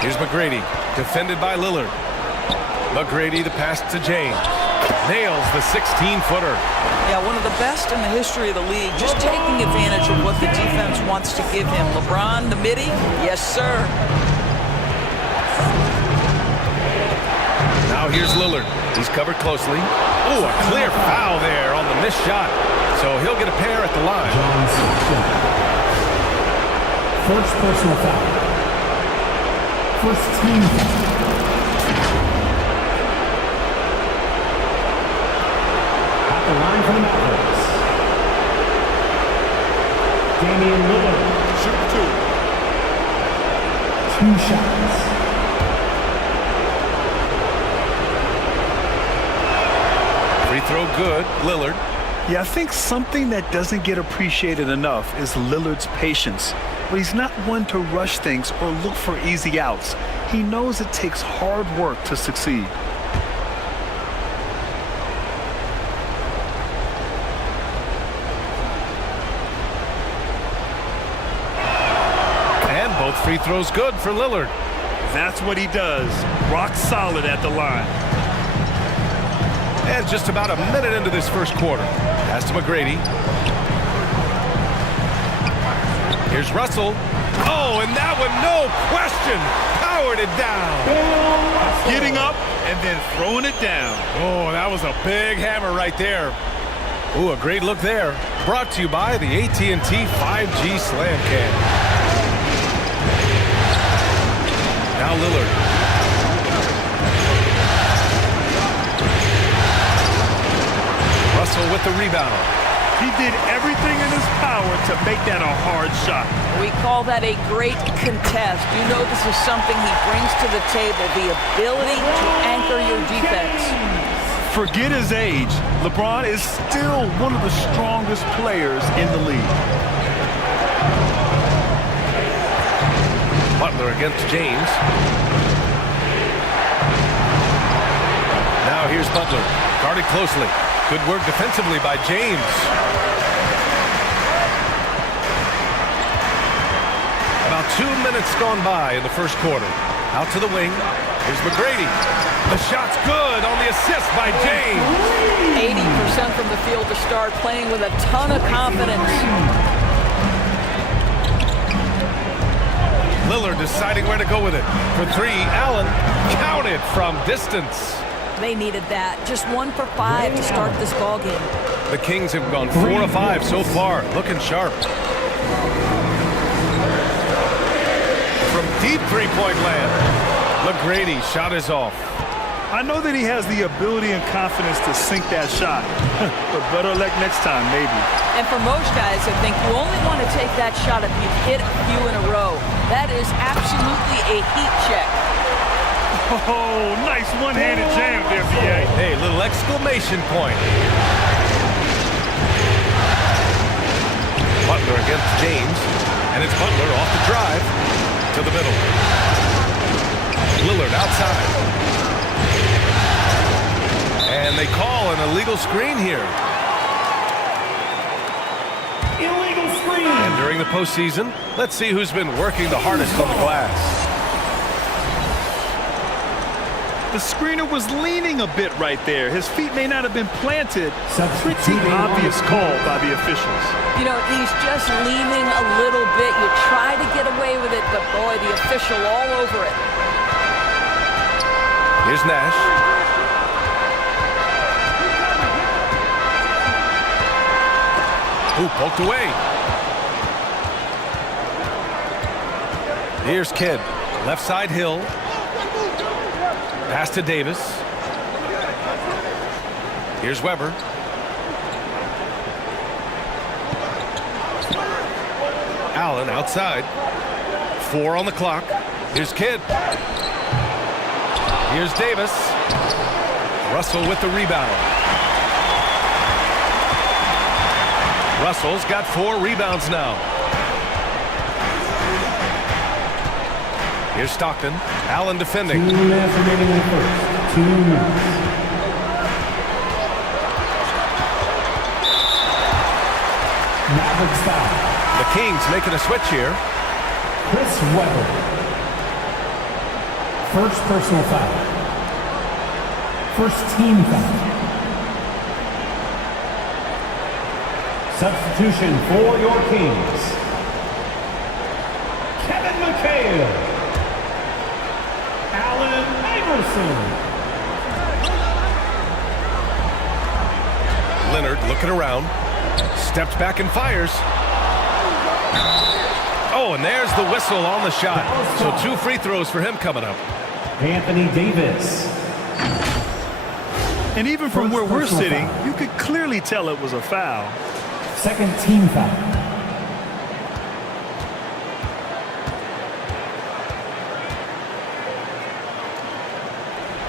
Here's McGrady, defended by Lillard. McGrady, the pass to James. Nails the 16-footer. Yeah, one of the best in the history of the league, just taking advantage of what the defense wants to give him. LeBron, the midi, yes, sir. Now here's Lillard. He's covered closely. Oh, a clear foul there on the missed shot. So he'll get a pair at the line. First personal foul. First team foul. At the line for the Mavericks. Damian Lillard. Shoot 2. 2 shots. Free throw good, Lillard. Yeah, I think something that doesn't get appreciated enough is Lillard's patience. But he's not one to rush things or look for easy outs. He knows it takes hard work to succeed. And both free throws good for Lillard. That's what he does. Rock solid at the line. And just about a minute into this first quarter. Pass to McGrady. Here's Russell. Oh, and that one, no question, powered it down. Getting up and then throwing it down. Oh, that was a big hammer right there. Ooh, a great look there. Brought to you by the AT&T 5G Slam Cam. Now Lillard. Russell with the rebound. He did everything in his power to make that a hard shot. We call that a great contest. You know this is something he brings to the table, the ability to anchor your defense. Forget his age. LeBron is still one of the strongest players in the league. Butler against James. Now here's Butler, guarded closely. Good work defensively by James. About 2 minutes gone by in the first quarter. Out to the wing. Here's McGrady. The shot's good on the assist by James. 80% from the field to start, playing with a ton of confidence. Lillard deciding where to go with it. For 3, Allen counted from distance. They needed that. Just 1 for 5 to start this ball game. The Kings have gone 4 of 5 so far, looking sharp. From deep three-point land, McGrady shot is off. I know that he has the ability and confidence to sink that shot, but better luck next time, maybe. And for most guys, I think you only want to take that shot if you've hit a few in a row. That is absolutely a heat check. Oh, nice one-handed jam there, B.A. Hey, little exclamation point. Butler against James, and it's Butler off the drive to the middle. Lillard outside. And they call an illegal screen here. Illegal screen. And during the postseason, let's see who's been working the hardest on the glass. The screener was leaning a bit right there. His feet may not have been planted. Pretty obvious call by the officials. You know, he's just leaning a little bit. You try to get away with it, but boy, the official all over it. Here's Nash. Ooh, poked away. Here's Kidd. Left side Hill. Pass to Davis. Here's Weber. Allen outside. 4 on the clock. Here's Kidd. Here's Davis. Russell with the rebound. Russell's got 4 rebounds now. Here's Stockton. Allen defending. 2 minutes remaining in the first. 2 minutes. Maverick style. The Kings making a switch here. Chris Weber. First personal foul. First team foul. Substitution for your Kings. Kevin McHale. Allen Iverson. Leonard looking around. Steps back and fires. Oh, and there's the whistle on the shot. So 2 free throws for him coming up. Anthony Davis. And even from where we're sitting, you could clearly tell it was a foul. Second team foul.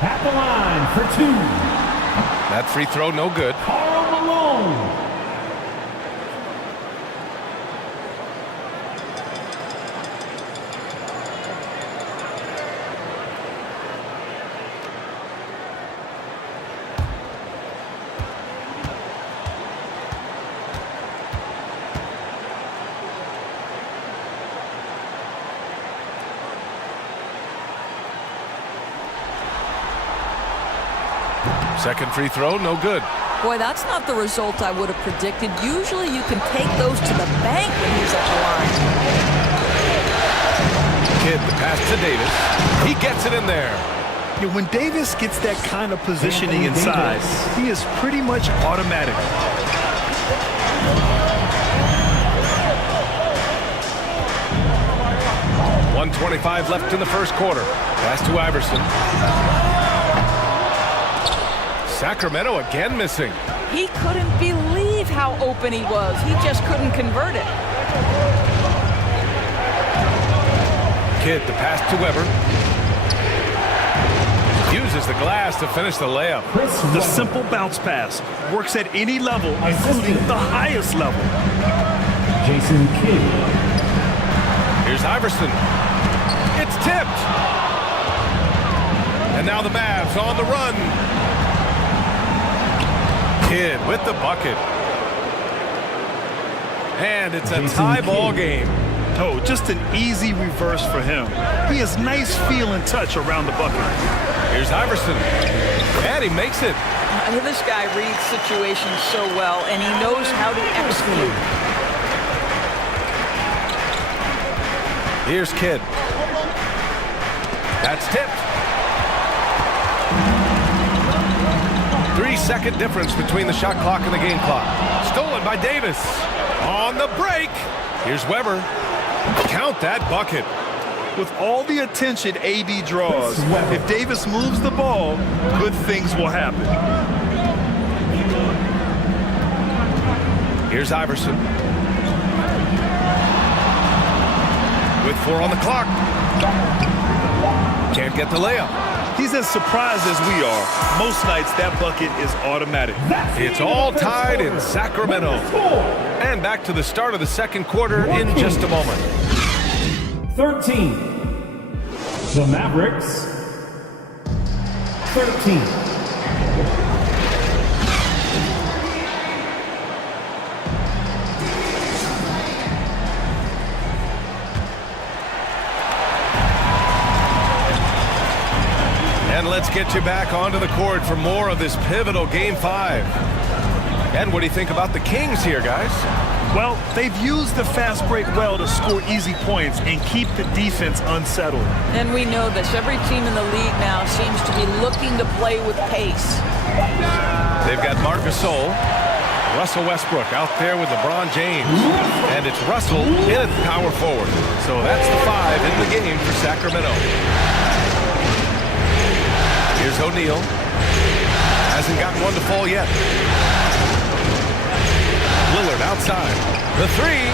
At the line for 2. That free throw no good. Karl Malone. Second free throw, no good. Boy, that's not the result I would have predicted. Usually you can take those to the bank when he's at the line. Kidd, the pass to Davis. He gets it in there. Yeah, when Davis gets that kind of positioning inside, he is pretty much automatic. .125 left in the first quarter. Pass to Iverson. Sacramento again missing. He couldn't believe how open he was. He just couldn't convert it. Kidd, the pass to Weber. Uses the glass to finish the layup. The simple bounce pass works at any level, including the highest level. Jason Kidd. Here's Iverson. It's tipped. And now the Mavs on the run. Kidd with the bucket. And it's a tie ball game. Oh, just an easy reverse for him. He has nice feel and touch around the bucket. Here's Iverson. And he makes it. This guy reads situations so well, and he knows how to execute. Here's Kidd. That's tipped. 3-second difference between the shot clock and the game clock. Stolen by Davis. On the break. Here's Weber. Count that bucket. With all the attention AD draws, if Davis moves the ball, good things will happen. Here's Iverson. With 4 on the clock. Can't get the layup. He's as surprised as we are. Most nights, that bucket is automatic. It's all tied in Sacramento. And back to the start of the second quarter in just a moment. 13. The Mavericks. 13. And let's get you back onto the court for more of this pivotal Game 5. And what do you think about the Kings here, guys? Well, they've used the fast break well to score easy points and keep the defense unsettled. And we know this. Every team in the league now seems to be looking to play with pace. They've got Marc Gasol, Russell Westbrook out there with LeBron James. And it's Russell in at power forward. So that's the 5 in the game for Sacramento. Here's O'Neal. Hasn't gotten one to fall yet. Lillard outside. The 3.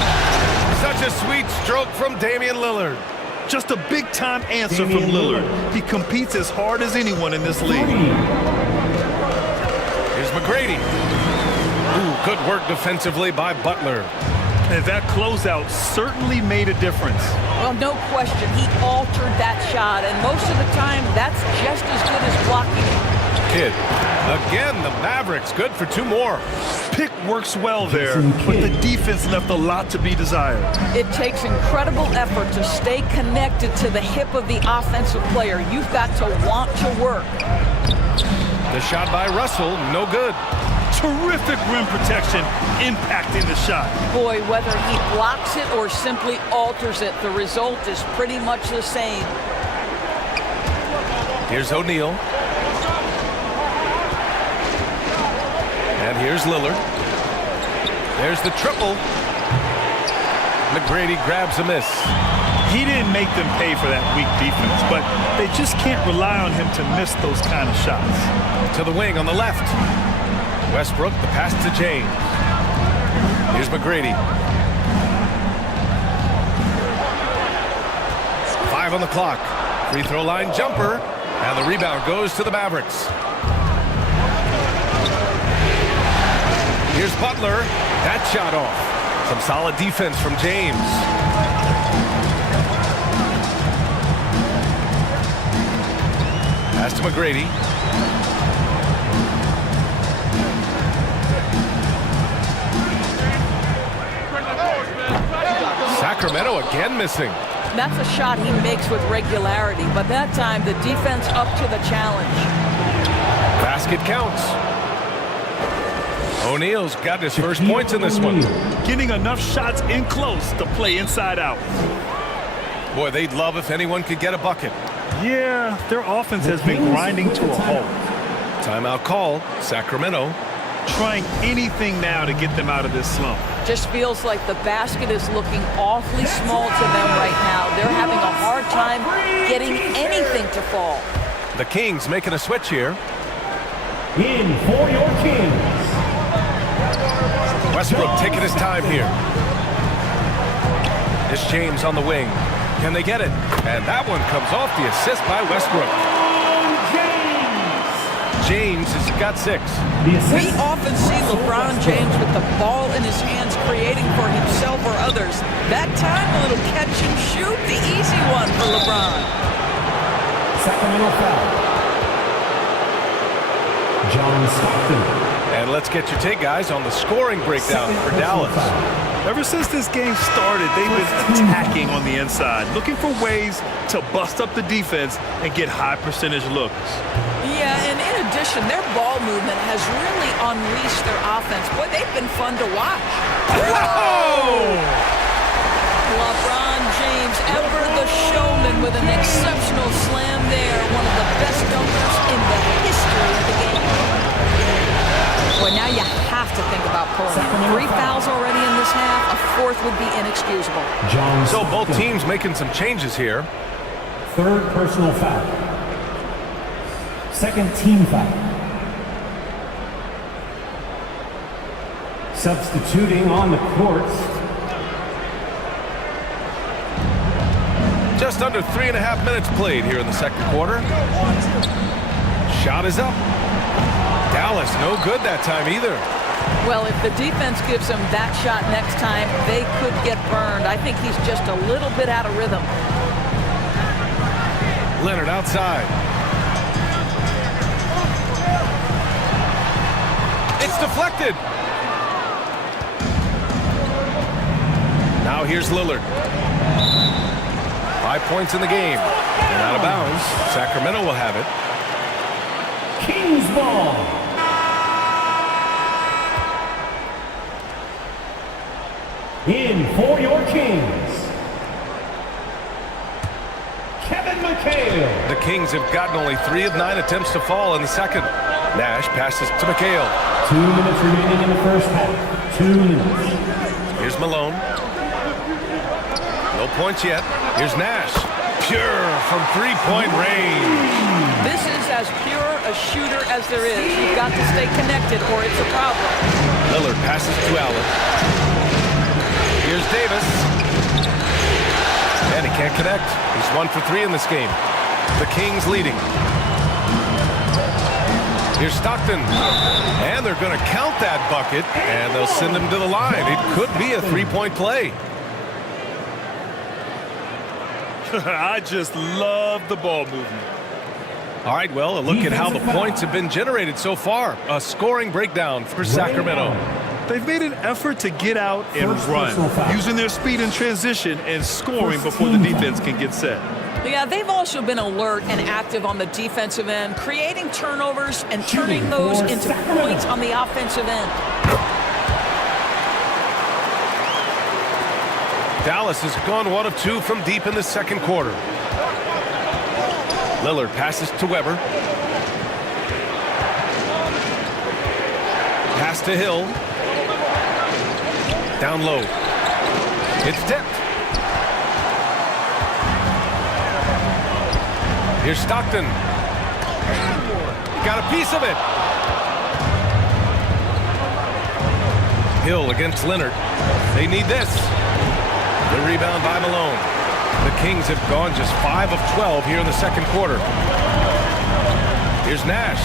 Such a sweet stroke from Damian Lillard. Just a big-time answer from Lillard. He competes as hard as anyone in this league. Here's McGrady. Ooh, good work defensively by Butler. And that closeout certainly made a difference. Well, no question. He altered that shot, and most of the time, that's just as good as blocking it. Kidd. Again, the Mavericks good for 2 more. Pick works well there, but the defense left a lot to be desired. It takes incredible effort to stay connected to the hip of the offensive player. You've got to want to work. The shot by Russell, no good. Terrific rim protection impacting the shot. Boy, whether he blocks it or simply alters it, the result is pretty much the same. Here's O'Neal. And here's Lillard. There's the triple. McGrady grabs a miss. He didn't make them pay for that weak defense, but they just can't rely on him to miss those kind of shots. To the wing on the left. Westbrook, the pass to James. Here's McGrady. 5 on the clock. Free throw line jumper. And the rebound goes to the Mavericks. Here's Butler. That shot off. Some solid defense from James. Pass to McGrady. Sacramento again missing. That's a shot he makes with regularity, but that time the defense up to the challenge. Basket counts. O'Neal's got his first points in this one. Getting enough shots in close to play inside out. Boy, they'd love if anyone could get a bucket. Yeah, their offense has been grinding to a halt. Timeout call, Sacramento. Trying anything now to get them out of this slump. Just feels like the basket is looking awfully small to them right now. They're having a hard time getting anything to fall. The Kings making a switch here. In for your Kings. Westbrook taking his time here. It's James on the wing. Can they get it? And that one comes off the assist by Westbrook. James has got 6. We often see LeBron James with the ball in his hands creating for himself or others. That time, a little catch and shoot, the easy one for LeBron. Sacramento foul. John Stockton. And let's get your take, guys, on the scoring breakdown for Dallas. Ever since this game started, they've been attacking on the inside, looking for ways to bust up the defense and get high percentage looks. Yeah, and in addition, their ball movement has really unleashed their offense. Boy, they've been fun to watch. Whoa! LeBron James, ever the showman, with an exceptional slam there. One of the best dunkers in the history of the game. Well, now you have to think about pulling it. 3 fouls already in this half. A 4th would be inexcusable. So both teams making some changes here. 3rd personal foul. 2nd team foul. Substituting on the court. Just under 3.5 minutes played here in the second quarter. Shot is up. Dallas no good that time either. Well, if the defense gives him that shot next time, they could get burned. I think he's just a little bit out of rhythm. Leonard outside. It's deflected. Now here's Lillard. 5 points in the game. And out of bounds. Sacramento will have it. Kings ball. In for your Kings, Kevin McHale. The Kings have gotten only 3 of 9 attempts to fall in the second. Nash passes to McHale. 2 minutes remaining in the first half. 2 minutes. Here's Malone. No points yet. Here's Nash. Pure from three-point range. This is as pure a shooter as there is. You've got to stay connected or it's a problem. Lillard passes to Allen. Here's Davis. And he can't connect. He's 1 for 3 in this game. The Kings leading. Here's Stockton. And they're going to count that bucket, and they'll send him to the line. It could be a three-point play. I just love the ball movement. All right, well, a look at how the points have been generated so far. A scoring breakdown for Sacramento. They've made an effort to get out and run, using their speed in transition and scoring before the defense can get set. Yeah, they've also been alert and active on the defensive end, creating turnovers and turning those into points on the offensive end. Dallas has gone 1 of 2 from deep in the second quarter. Lillard passes to Weber. Pass to Hill. Down low. It's tipped. Here's Stockton. Got a piece of it. Hill against Leonard. They need this. The rebound by Malone. The Kings have gone just 5 of 12 here in the second quarter. Here's Nash.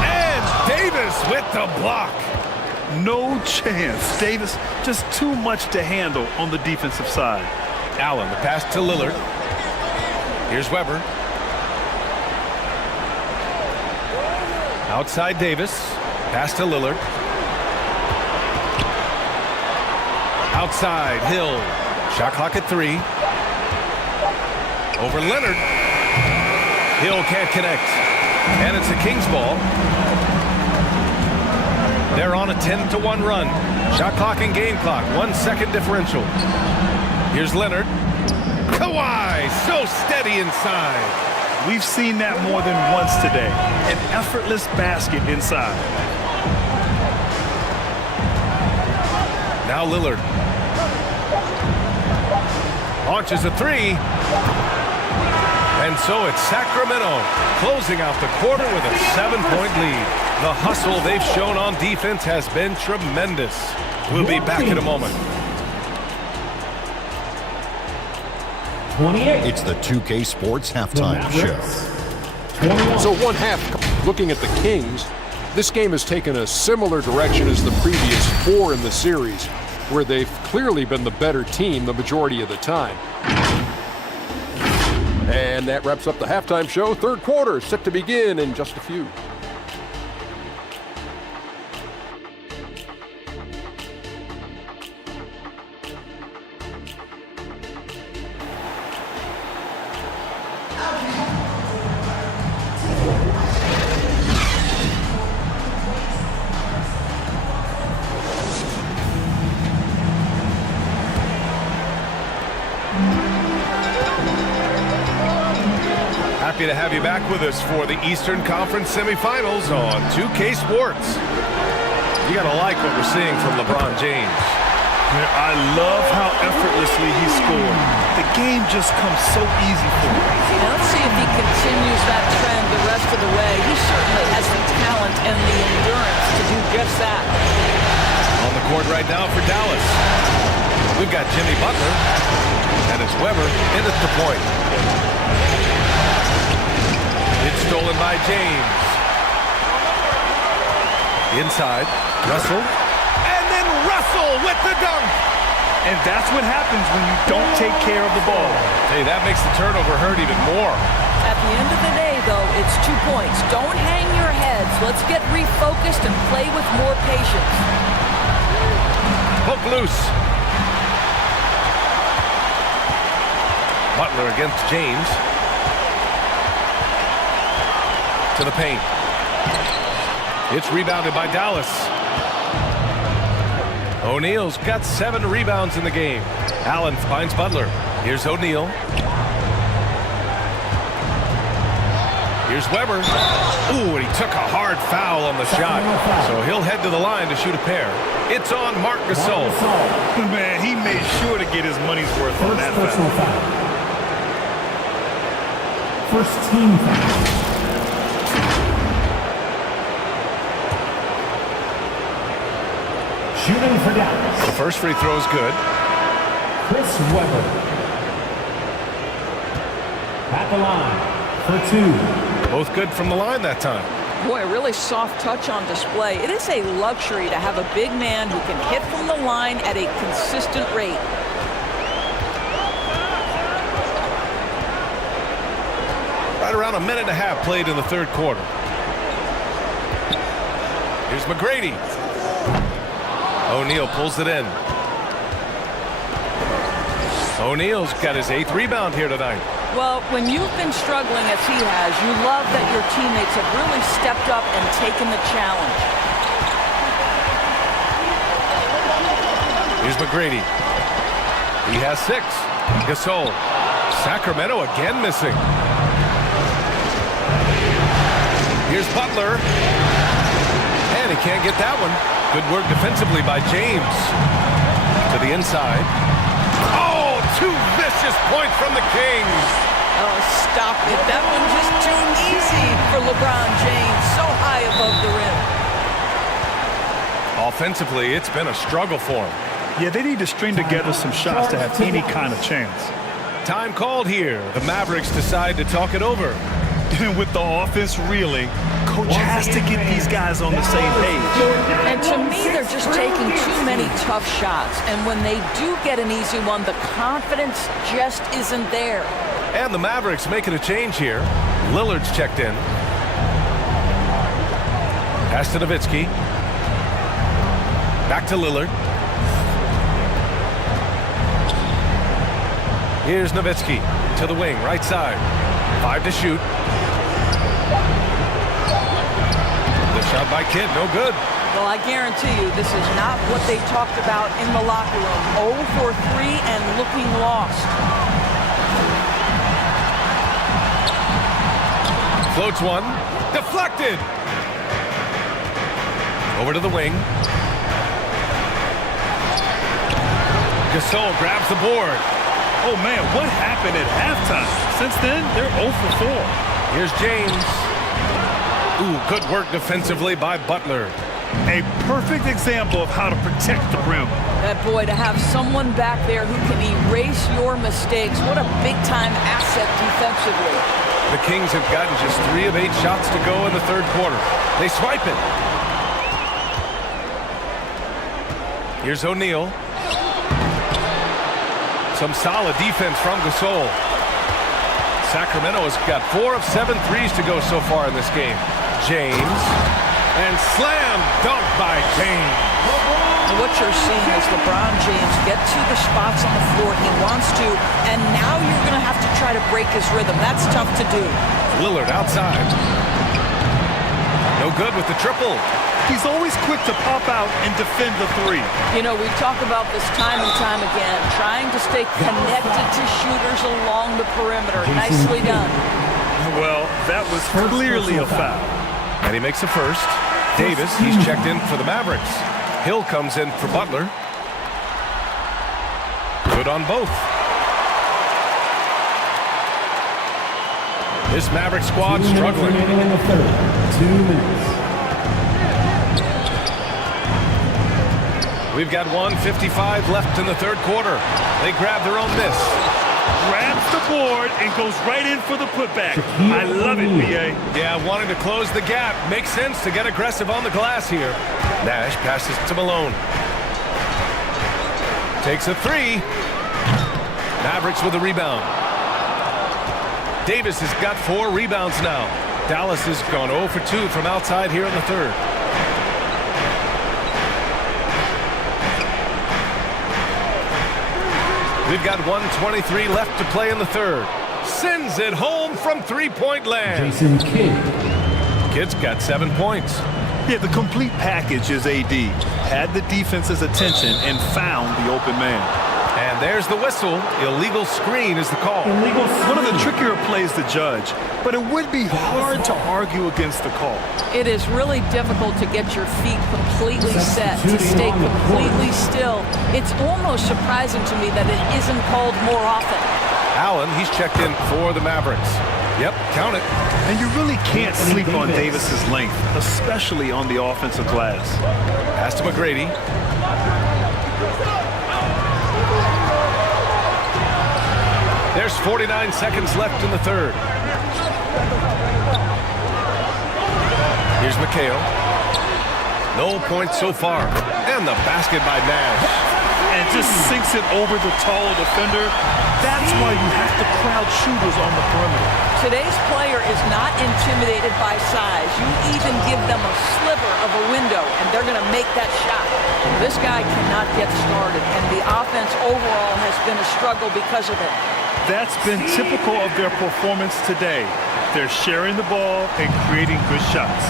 And Davis with the block. No chance. Davis just too much to handle on the defensive side. Allen, the pass to Lillard. Here's Weber. Outside Davis. Pass to Lillard. Outside Hill. Shot clock at 3. Over Leonard. Hill can't connect. And it's the Kings ball. They're on a 10-1 run. Shot clock and game clock. 1 second differential. Here's Leonard. Kawhi, so steady inside. We've seen that more than once today. An effortless basket inside. Now Lillard. Launches a 3. And so it's Sacramento closing out the quarter with a 7-point lead. The hustle they've shown on defense has been tremendous. We'll be back in a moment. It's the 2K Sports Halftime Show. So 1 half, looking at the Kings, this game has taken a similar direction as the previous 4 in the series, where they've clearly been the better team the majority of the time. And that wraps up the halftime show. Third quarter set to begin in just a few. Happy to have you back with us for the Eastern Conference semifinals on 2K Sports. You gotta like what we're seeing from LeBron James. I love how effortlessly he scored. The game just comes so easy for him. Let's see if he continues that trend the rest of the way. He certainly has the talent and the endurance to do just that. On the court right now for Dallas. We've got Jimmy Butler, and it's Weber in at the point. It's stolen by James. Inside, Russell. And then Russell with the dunk. And that's what happens when you don't take care of the ball. Hey, that makes the turnover hurt even more. At the end of the day, though, it's 2 points. Don't hang your heads. Let's get refocused and play with more patience. Hook loose. Butler against James. to the paint. It's rebounded by Dallas. O'Neal's got 7 rebounds in the game. Allen finds Butler. Here's O'Neal. Here's Weber. Ooh, and he took a hard foul on the shot. So he'll head to the line to shoot a pair. It's on Marc Gasol. Man, he made sure to get his money's worth on that foul. First team foul. Shooting for Dallas. The first free throw is good. Chris Weber. At the line for 2. Both good from the line that time. Boy, a really soft touch on display. It is a luxury to have a big man who can hit from the line at a consistent rate. Right around a minute and a half played in the third quarter. Here's McGrady. O'Neal pulls it in. O'Neal's got his 8th rebound here tonight. Well, when you've been struggling as he has, you love that your teammates have really stepped up and taken the challenge. Here's McGrady. He has 6. Gasol. Sacramento again missing. Here's Butler. And he can't get that one. Good work defensively by James. To the inside. Oh, 2 vicious points from the Kings. Oh, stop it. That one just too easy for LeBron James. So high above the rim. Offensively, it's been a struggle for him. Yeah, they need to string together some shots to have any kind of chance. Time called here. The Mavericks decide to talk it over. With the offense reeling, coach has to get these guys on the same page. And to me, they're just taking too many tough shots. And when they do get an easy one, the confidence just isn't there. And the Mavericks making a change here. Lillard's checked in. Pass to Nowitzki. Back to Lillard. Here's Nowitzki to the wing, right side. 5 to shoot. The shot by Kidd, no good. Well, I guarantee you this is not what they talked about in the locker room. 0 for 3 and looking lost. Floats one. Deflected. Over to the wing. Gasol grabs the board. Oh, man, what happened at halftime? Since then, they're 0 for 4. Here's James. Ooh, good work defensively by Butler. A perfect example of how to protect the rim. That boy, to have someone back there who can erase your mistakes. What a big-time asset defensively. The Kings have gotten just 3 of 8 shots to go in the third quarter. They swipe it. Here's O'Neal. Some solid defense from Gasol. Sacramento has got 4 of 7 threes to go so far in this game. James. And slam dunk by James. And what you're seeing is LeBron James get to the spots on the floor he wants to, and now you're going to have to try to break his rhythm. That's tough to do. Lillard outside. No good with the triple. He's always quick to pop out and defend the 3. You know, we talk about this time and time again, trying to stay connected to shooters along the perimeter. Nicely done. Well, that was clearly a foul. And he makes the first. Davis, he's checked in for the Mavericks. Hill comes in for Butler. Good on both. This Maverick squad struggling. In the third. 2 minutes. We've got 1:55 left in the third quarter. They grab their own miss. Grabs the board and goes right in for the putback. I love it, B.A. Yeah, wanting to close the gap. Makes sense to get aggressive on the glass here. Nash passes to Malone. Takes a 3. Mavericks with a rebound. Davis has got 4 rebounds now. Dallas has gone 0 for 2 from outside here in the third. We've got 1:23 left to play in the third. Sends it home from three-point land. Jason Kidd. Kid's got 7 points. Yeah, the complete package is AD. Had the defense's attention and found the open man. And there's the whistle. Illegal screen is the call. One of the trickier plays to judge, but it would be hard to argue against the call. It is really difficult to get your feet completely set, to stay completely still. It's almost surprising to me that it isn't called more often. Allen, he's checked in for the Mavericks. Yep, count it. And you really can't sleep on Davis's length, especially on the offensive glass. Pass to McGrady. There's 49 seconds left in the third. Here's McHale. No points so far. And the basket by Nash. And just sinks it over the tall defender. That's why you have to crowd shooters on the perimeter. Today's player is not intimidated by size. You even give them a sliver of a window, and they're going to make that shot. This guy cannot get started, and the offense overall has been a struggle because of it. That's been typical of their performance today. They're sharing the ball and creating good shots.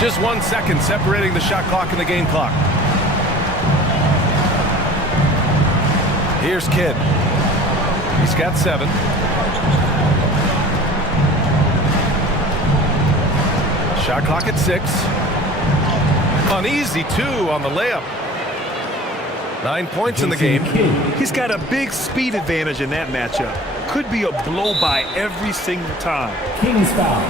Just 1 second separating the shot clock and the game clock. Here's Kidd. He's got 7. Shot clock at 6. An easy 2 on the layup. 9 points in the game. He's got a big speed advantage in that matchup. Could be a blow by every single time. King's foul.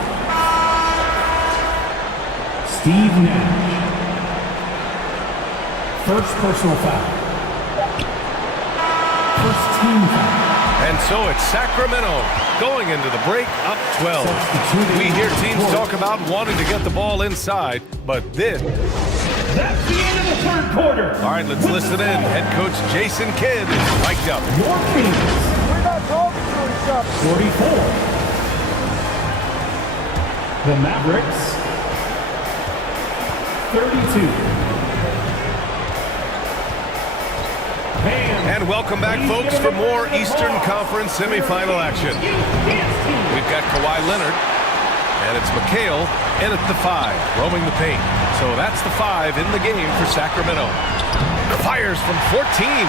Steve Nash. First personal foul. First team foul. And so it's Sacramento going into the break up 12. We hear teams talk about wanting to get the ball inside, but this. That's the end of the third quarter. All right, let's listen in. Head coach Jason Kidd is mic'd up. Your Kings. We're not talking to each other. 44. The Mavericks. 32. And welcome back, folks, for more Eastern Conference semifinal action. We've got Kawhi Leonard, and it's McHale in at the 5, roaming the paint. So that's the 5 in the game for Sacramento. Fires from 14.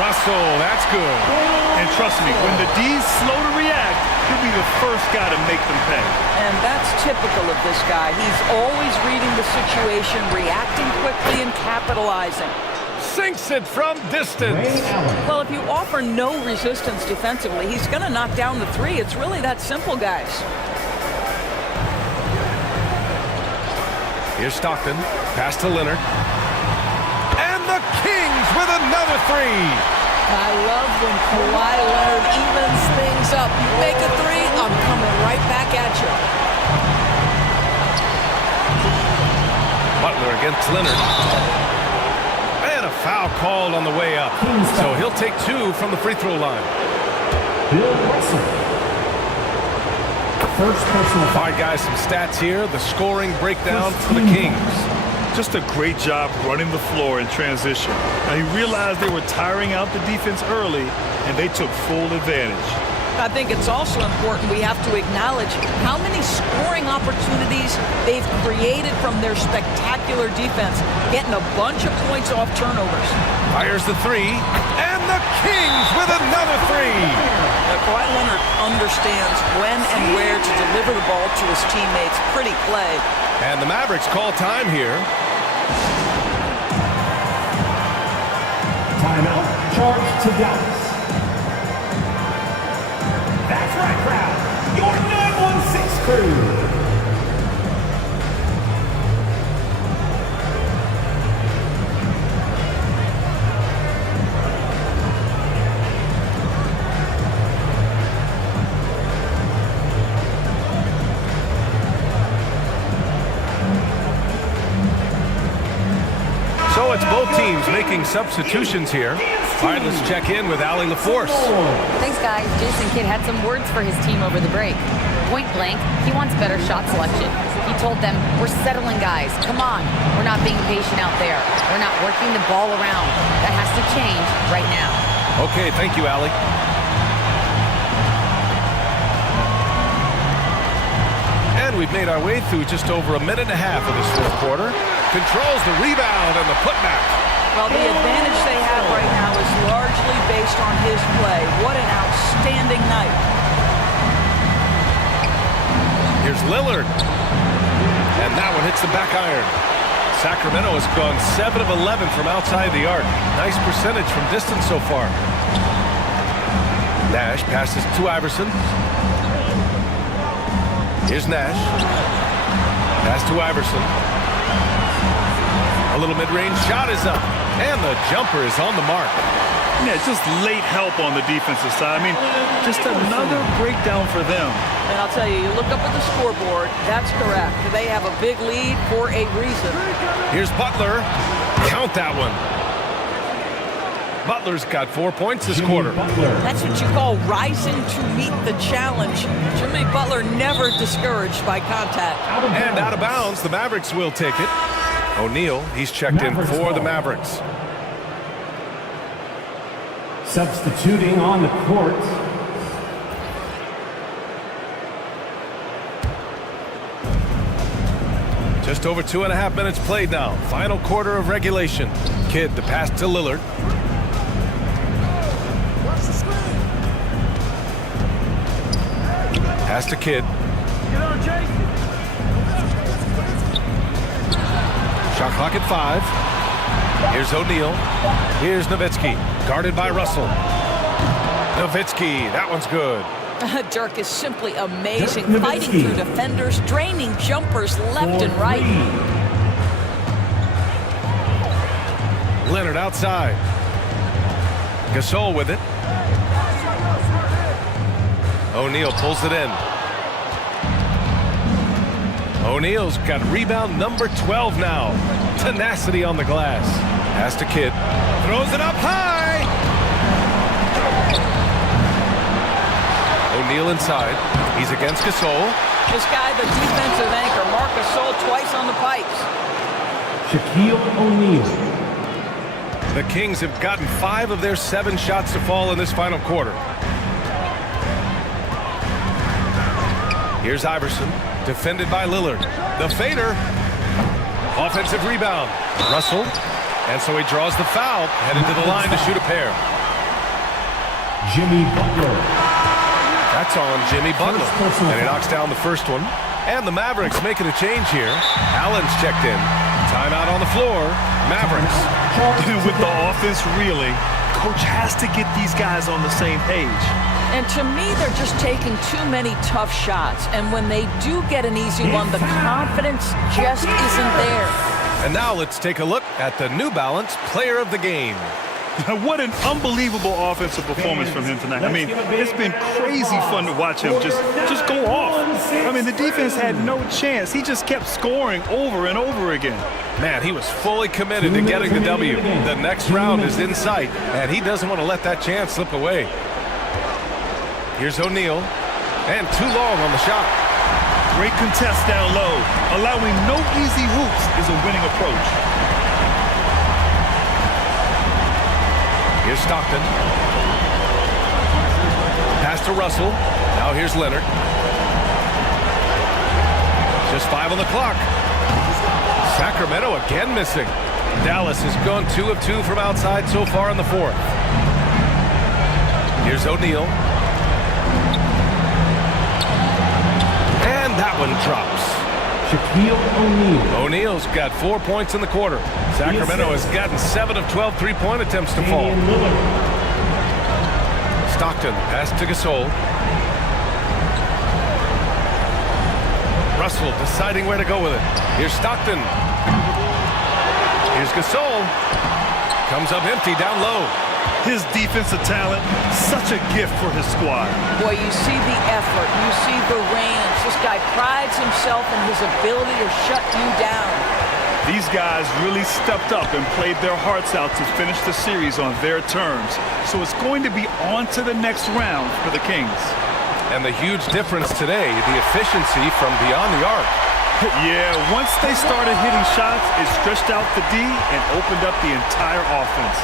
Russell, that's good. And trust me, when the D's slow to react, he'll be the first guy to make them pay. And that's typical of this guy. He's always reading the situation, reacting quickly, and capitalizing. Sinks it from distance. Well, if you offer no resistance defensively, he's going to knock down the 3. It's really that simple, guys. Here's Stockton. Pass to Leonard. And the Kings with another 3. I love when Kawhi Leonard evens things up. You make a 3, I'm coming right back at you. Butler against Leonard. Foul called on the way up. So he'll take 2 from the free throw line. Bill Russell. First personal foul. All right, guys, some stats here. The scoring breakdown for the Kings. Just a great job running the floor in transition. Now, he realized they were tiring out the defense early, and they took full advantage. I think it's also important we have to acknowledge how many scoring opportunities they've created from their spectacular defense, getting a bunch of points off turnovers. Fires the 3, and the Kings with another 3. Kawhi Leonard understands when and where to deliver the ball to his teammates. Pretty play. And the Mavericks call time here. Timeout. Charge to Dallas. That's right, crowd. Your 916 crew. So it's both teams making substitutions here. All right, let's check in with Allie LaForce. Thanks, guys. Jason Kidd had some words for his team over the break. Point blank, he wants better shot selection. He told them, we're settling, guys. Come on. We're not being patient out there. We're not working the ball around. That has to change right now. Okay, thank you, Allie. And we've made our way through just over a minute and a half of this fourth quarter. Controls the rebound and the putback. Well, the advantage they have right now is largely based on his play. What an outstanding night. Here's Lillard. And that one hits the back iron. Sacramento has gone 7 of 11 from outside the arc. Nice percentage from distance so far. Nash passes to Iverson. Here's Nash. Pass to Iverson. A little mid-range shot is up. And the jumper is on the mark. Yeah, just late help on the defensive side. I mean, just another breakdown for them. And I'll tell you, you look up at the scoreboard, that's correct. They have a big lead for a reason. Here's Butler. Count that one. Butler's got 4 points this quarter. That's what you call rising to meet the challenge. Jimmy Butler never discouraged by contact. And out of bounds, the Mavericks will take it. O'Neal, he's checked in for the Mavericks. Substituting on the court. Just over 2.5 minutes played now. Final quarter of regulation. Kidd to pass to Lillard. Pass to Kidd. Shot clock at 5. Here's O'Neal. Here's Nowitzki. Guarded by Russell. Nowitzki. That one's good. Dirk is simply amazing, fighting through defenders, draining jumpers left and right. Leonard outside. Gasol with it. O'Neal pulls it in. O'Neal's got rebound number 12 now. Tenacity on the glass. Pass to Kidd. Throws it up high. O'Neal inside. He's against Gasol. This guy, the defensive anchor, Marc Gasol, twice on the pipes. Shaquille O'Neal. The Kings have gotten 5 of their 7 shots to fall in this final quarter. Here's Iverson, defended by Lillard. The fader. Offensive rebound. Russell. And so he draws the foul, headed to the line to shoot a pair. Jimmy Butler. That's on Jimmy Butler. And he knocks down the first one. And the Mavericks making a change here. Allen's checked in. Timeout on the floor. Mavericks. With the offense reeling, coach has to get these guys on the same page. And to me, they're just taking too many tough shots. And when they do get an easy one, the confidence just isn't there. And now let's take a look at the New Balance Player of the Game. What an unbelievable offensive performance from him tonight. I mean, it's been crazy fun to watch him just go off. I mean, the defense had no chance. He just kept scoring over and over again. Man, he was fully committed to getting the W. The next round is in sight, and he doesn't want to let that chance slip away. Here's O'Neal, and too long on the shot. Great contest down low. Allowing no easy hoops is a winning approach. Here's Stockton. Pass to Russell. Now here's Leonard. Just 5 on the clock. Sacramento again missing. Dallas has gone 2 of 2 from outside so far in the fourth. Here's O'Neal. And that one drops. Shaquille O'Neal. O'Neal's got 4 points in the quarter. Sacramento has gotten 7 of 12 three-point attempts to fall. Stockton pass to Gasol. Russell deciding where to go with it. Here's Stockton. Here's Gasol. Comes up empty down low. His defensive talent, such a gift for his squad. Boy, you see the effort, you see the range. This guy prides himself in his ability to shut you down. These guys really stepped up and played their hearts out to finish the series on their terms. So it's going to be on to the next round for the Kings. And the huge difference today, the efficiency from beyond the arc. Yeah, once they started hitting shots, it stretched out the D and opened up the entire offense.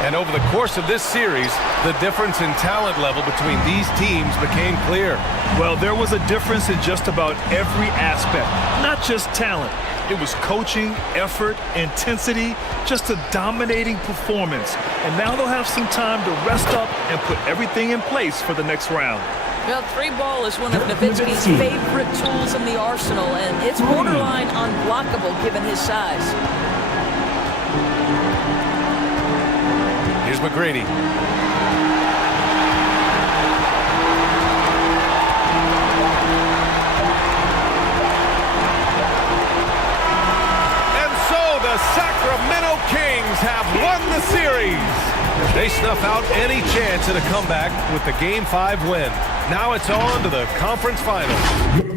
And over the course of this series, the difference in talent level between these teams became clear. Well, there was a difference in just about every aspect, not just talent. It was coaching, effort, intensity, just a dominating performance. And now they'll have some time to rest up and put everything in place for the next round. Well, three ball is one of Nowitzki's favorite tools in the arsenal, and it's borderline unblockable given his size. Here's McGrady. And so the Sacramento Kings have won the series. They snuff out any chance at a comeback with the Game 5 win. Now it's on to the conference finals.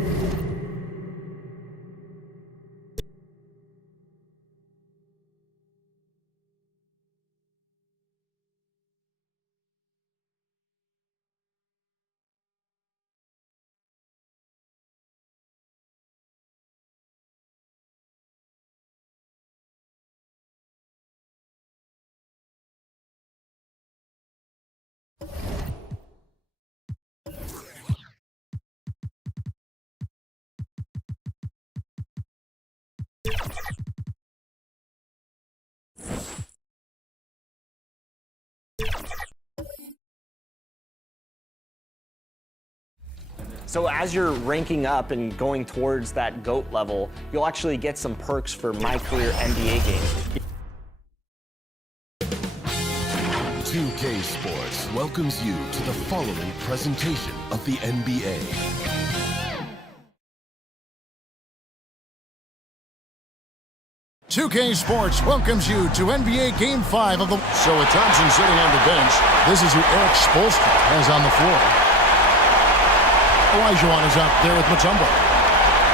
So as you're ranking up and going towards that GOAT level, you'll actually get some perks for my career NBA games. 2K Sports welcomes you to the following presentation of the NBA. "2K Sports welcomes you to NBA Game 5 of the..." So with Thompson sitting on the bench, this is who Eric Spoelstra has on the floor. Olajuwon is out there with Mutombo.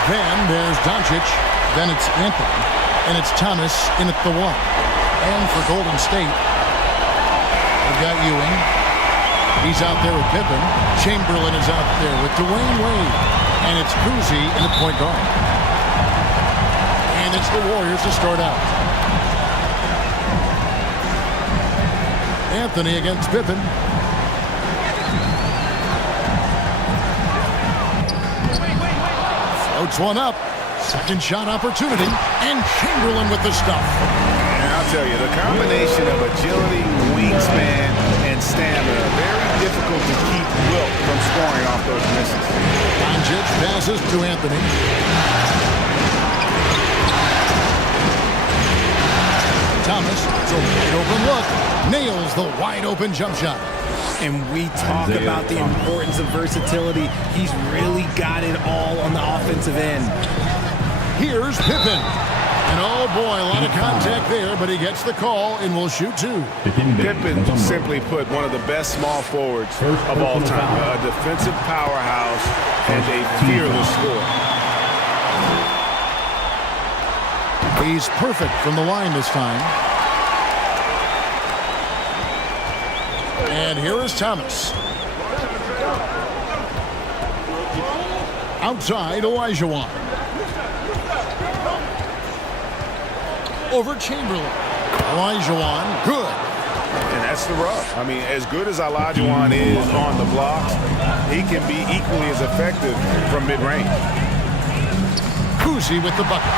Then there's Doncic. Then it's Anthony. And it's Thomas in at the 1. And for Golden State, we've got Ewing. He's out there with Pippen. Chamberlain is out there with Dwayne Wade. And it's Cousy in the point guard. And it's the Warriors to start out. Anthony against Pippen. Floats one up. Second shot opportunity. And Chamberlain with the stuff. And I'll tell you, the combination of agility, wingspan, and stamina, very difficult to keep Wilt from scoring off those misses. Doncic passes to Anthony. Thomas, it's a wide open look. Nails the wide open jump shot. And we talk about the importance of versatility. He's really got it all on the offensive end. Here's Pippen. And oh boy, a lot of contact there, but he gets the call and will shoot two. Pippen, simply put, one of the best small forwards of all time. A defensive powerhouse and a fearless scorer. He's perfect from the line this time. And here is Thomas. Outside, Olajuwon. Over Chamberlain. Olajuwon, good. And that's the rub. I mean, as good as Olajuwon is on the blocks, he can be equally as effective from mid-range. Cousy with the bucket.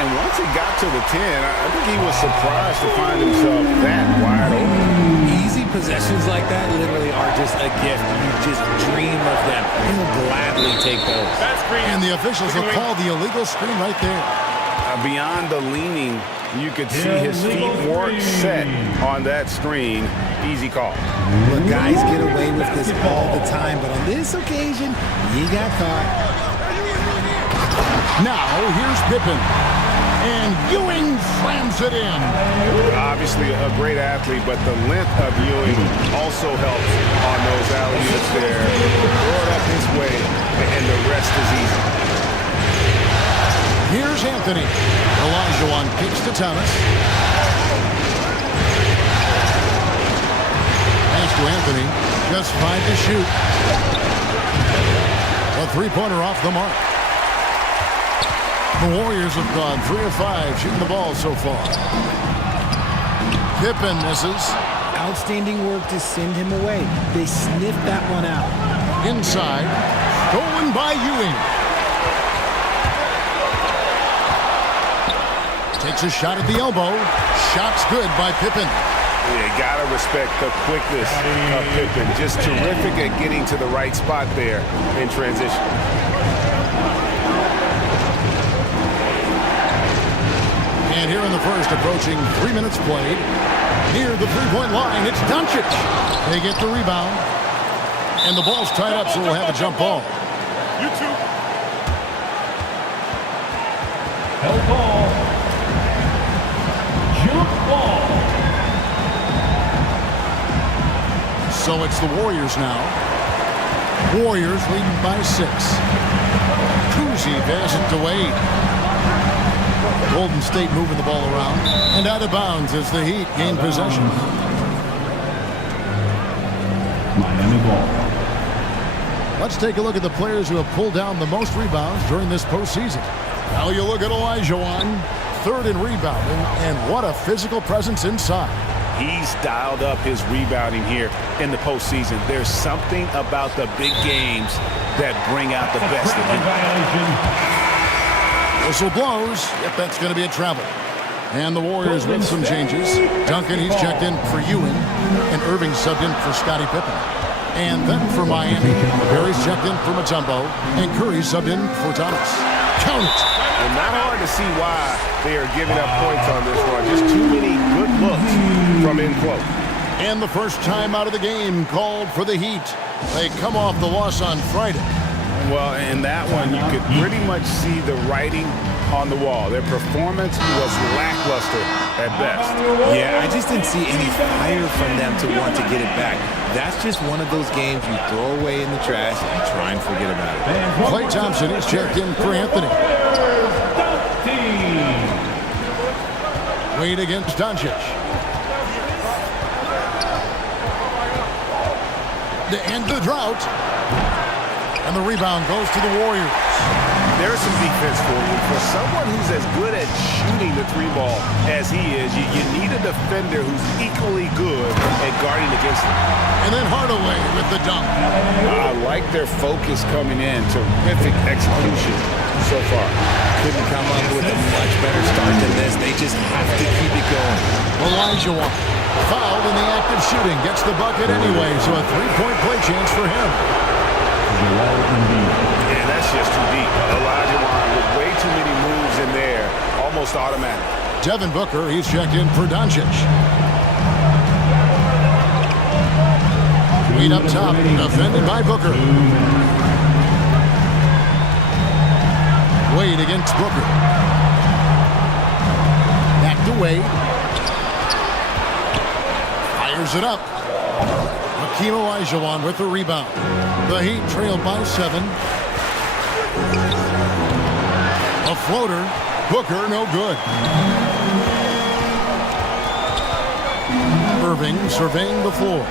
And once he got to the 10, I think he was surprised to find himself that wide open. Easy possessions like that literally are just a gift. You just dream of them. He'll gladly take those. And the officials will call the illegal screen right there. Beyond the leaning, you could see his feet weren't set on that screen. Easy call. Look, guys get away with this all the time, but on this occasion, he got caught. Now, here's Pippen. And Ewing slams it in. Obviously a great athlete, but the length of Ewing also helps on those alley-oops there. Throw it up his way, and the rest is easy. Here's Anthony. Olajuwon kicks to Thomas. Pass to Anthony. Just 5 to shoot. A three-pointer off the mark. The Warriors have gone 3 of 5 shooting the ball so far. Pippen misses. Outstanding work to send him away. They sniffed that one out. Inside. Stolen by Ewing. Takes a shot at the elbow. Shot's good by Pippen. You gotta respect the quickness of Pippen. Just terrific at getting to the right spot there in transition. And here in the first, approaching 3 minutes played. Near the three-point line, it's Duncan. They get the rebound. And the ball's tied up, so we'll have a jump ball. You two. Held ball. Jump ball. So it's the Warriors now. Warriors leading by 6. Kuzi passes it to Wade. Golden State moving the ball around. And out of bounds as the Heat gain possession. Miami ball. Let's take a look at the players who have pulled down the most rebounds during this postseason. Now you look at Olajuwon, 3rd in rebounding, and what a physical presence inside. He's dialed up his rebounding here in the postseason. There's something about the big games that bring out the best of him. Whistle blows. Yep, that's going to be a travel. And the Warriors with some changes. Duncan, he's checked in for Ewing, and Irving subbed in for Scottie Pippen. And then for Miami, Barry's checked in for Mutombo, and Curry subbed in for Thomas. Count it. And not hard to see why they are giving up points on this run. Just too many good looks from in close. And the first time out of the game called for the Heat. They come off the loss on Friday. Well, in that one, you could pretty much see the writing on the wall. Their performance was lackluster at best. Yeah, I just didn't see any fire from them to want to get it back. That's just one of those games you throw away in the trash and try and forget about it. Klay Thompson is checked in for Anthony. Wade against Doncic. To end the drought. And the rebound goes to the Warriors. There's some defense for you. For someone who's as good at shooting the three ball as he is, you need a defender who's equally good at guarding against him. And then Hardaway with the dunk. I like their focus coming in. Terrific execution so far. Couldn't come up with a much better start than this. They just have to keep it going. Olajuwon fouled in the act of shooting. Gets the bucket anyway, so a three-point play chance for him. Yeah, that's just too deep. Olajuwon with way too many moves in there. Almost automatic. Devin Booker, he's checked in for Doncic. Wade up top, defended by Booker. Wade against Booker. Back to Wade. Fires it up. Hakeem Olajuwon with the rebound. The Heat trailed by 7. A floater. Booker, no good. Irving surveying the floor.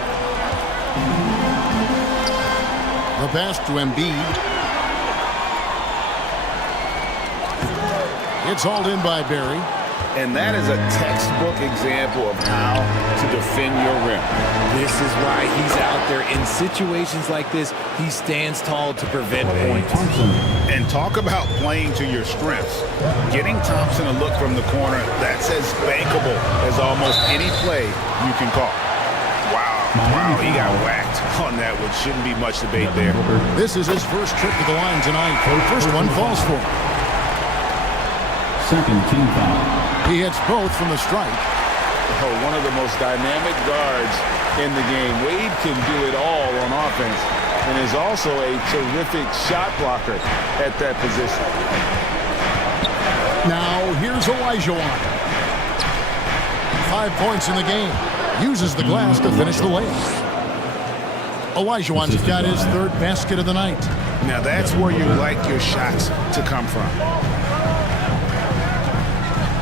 The pass to Embiid. It's hauled in by Barry. And that is a textbook example of how to defend your rim. This is why he's out there in situations like this. He stands tall to prevent points. And talk about playing to your strengths. Getting Thompson a look from the corner, that's as bankable as almost any play you can call. Wow, he got whacked on that, which shouldn't be much debate there. This is his first trip to the line tonight. First one falls for him. Second team foul. He hits both from the strike. Oh, one of the most dynamic guards in the game. Wade can do it all on offense and is also a terrific shot blocker at that position. Now, here's Olajuwon. 5 points in the game. Uses the glass to finish the layup. Olajuwon's got his 3rd basket of the night. Now, that's where you like your shots to come from.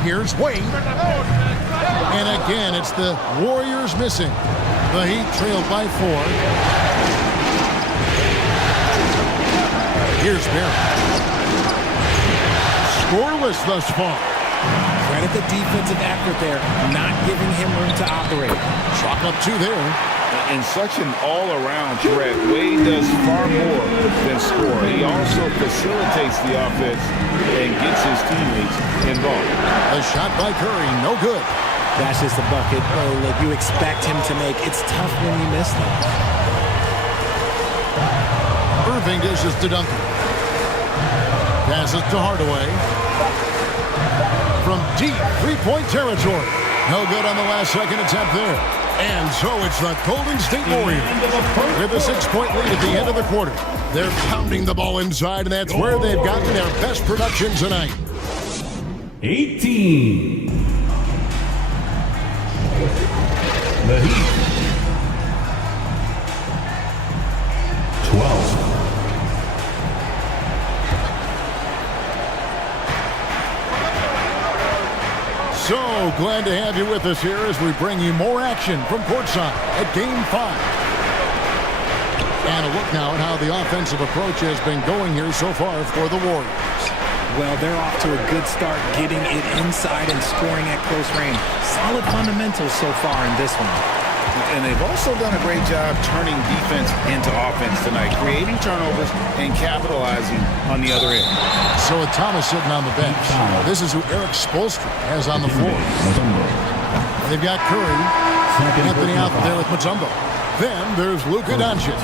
Here's Wade. And again, it's the Warriors missing. The Heat trailed by 4. Here's Barry. Scoreless thus far. at the defensive effort there, not giving him room to operate. Chalk up 2 there. In such an all-around threat, Wade does far more than score. He also facilitates the offense and gets his teammates involved. A shot by Curry, no good. That's just a bucket that you expect him to make. It's tough when you miss them. Irving dishes to Duncan. Passes to Hardaway. From deep three-point territory. No good on the last second attempt there. And so it's the Golden State Warriors with a 6-point lead at the end of the quarter. They're pounding the ball inside, and that's where they've gotten their best production tonight. 18. The Heat. 12. So glad to have you with us here as we bring you more action from courtside at Game 5. And a look now at how the offensive approach has been going here so far for the Warriors. Well, they're off to a good start getting it inside and scoring at close range. Solid fundamentals so far in this one. And they've also done a great job turning defense into offense tonight, creating turnovers and capitalizing on the other end. So with Thomas sitting on the bench, this is who Eric Spoelstra has on the floor. They've got Curry, Anthony out there with Mutombo. Then there's Luka Doncic,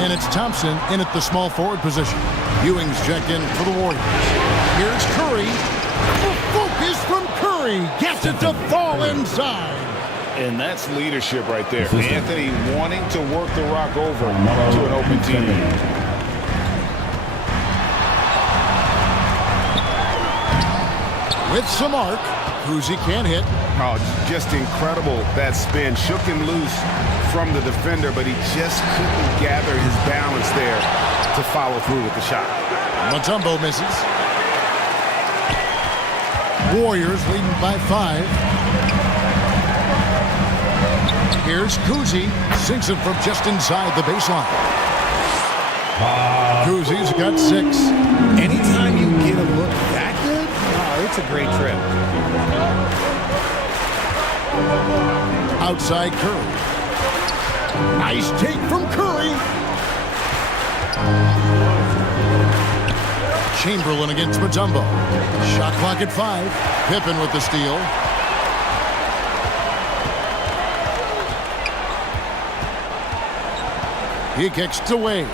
and it's Thompson in at the small forward position. Ewing's checked in for the Warriors. Here's Curry. The focus from Curry gets it to fall inside. And that's leadership right there. Anthony wanting to work the rock over to an open teammate. With some arc, Kuzi can't hit. Oh, just incredible. That spin shook him loose from the defender, but he just couldn't gather his balance there to follow through with the shot. Mutombo misses. Warriors leading by 5. Here's Kuzi, sinks it from just inside the baseline. Kuzi's got 6. Anytime you get a look that good, it's a great trip. Outside Curry. Nice take from Curry. Chamberlain against Mutombo. Shot clock at 5. Pippen with the steal. He kicks to Wade.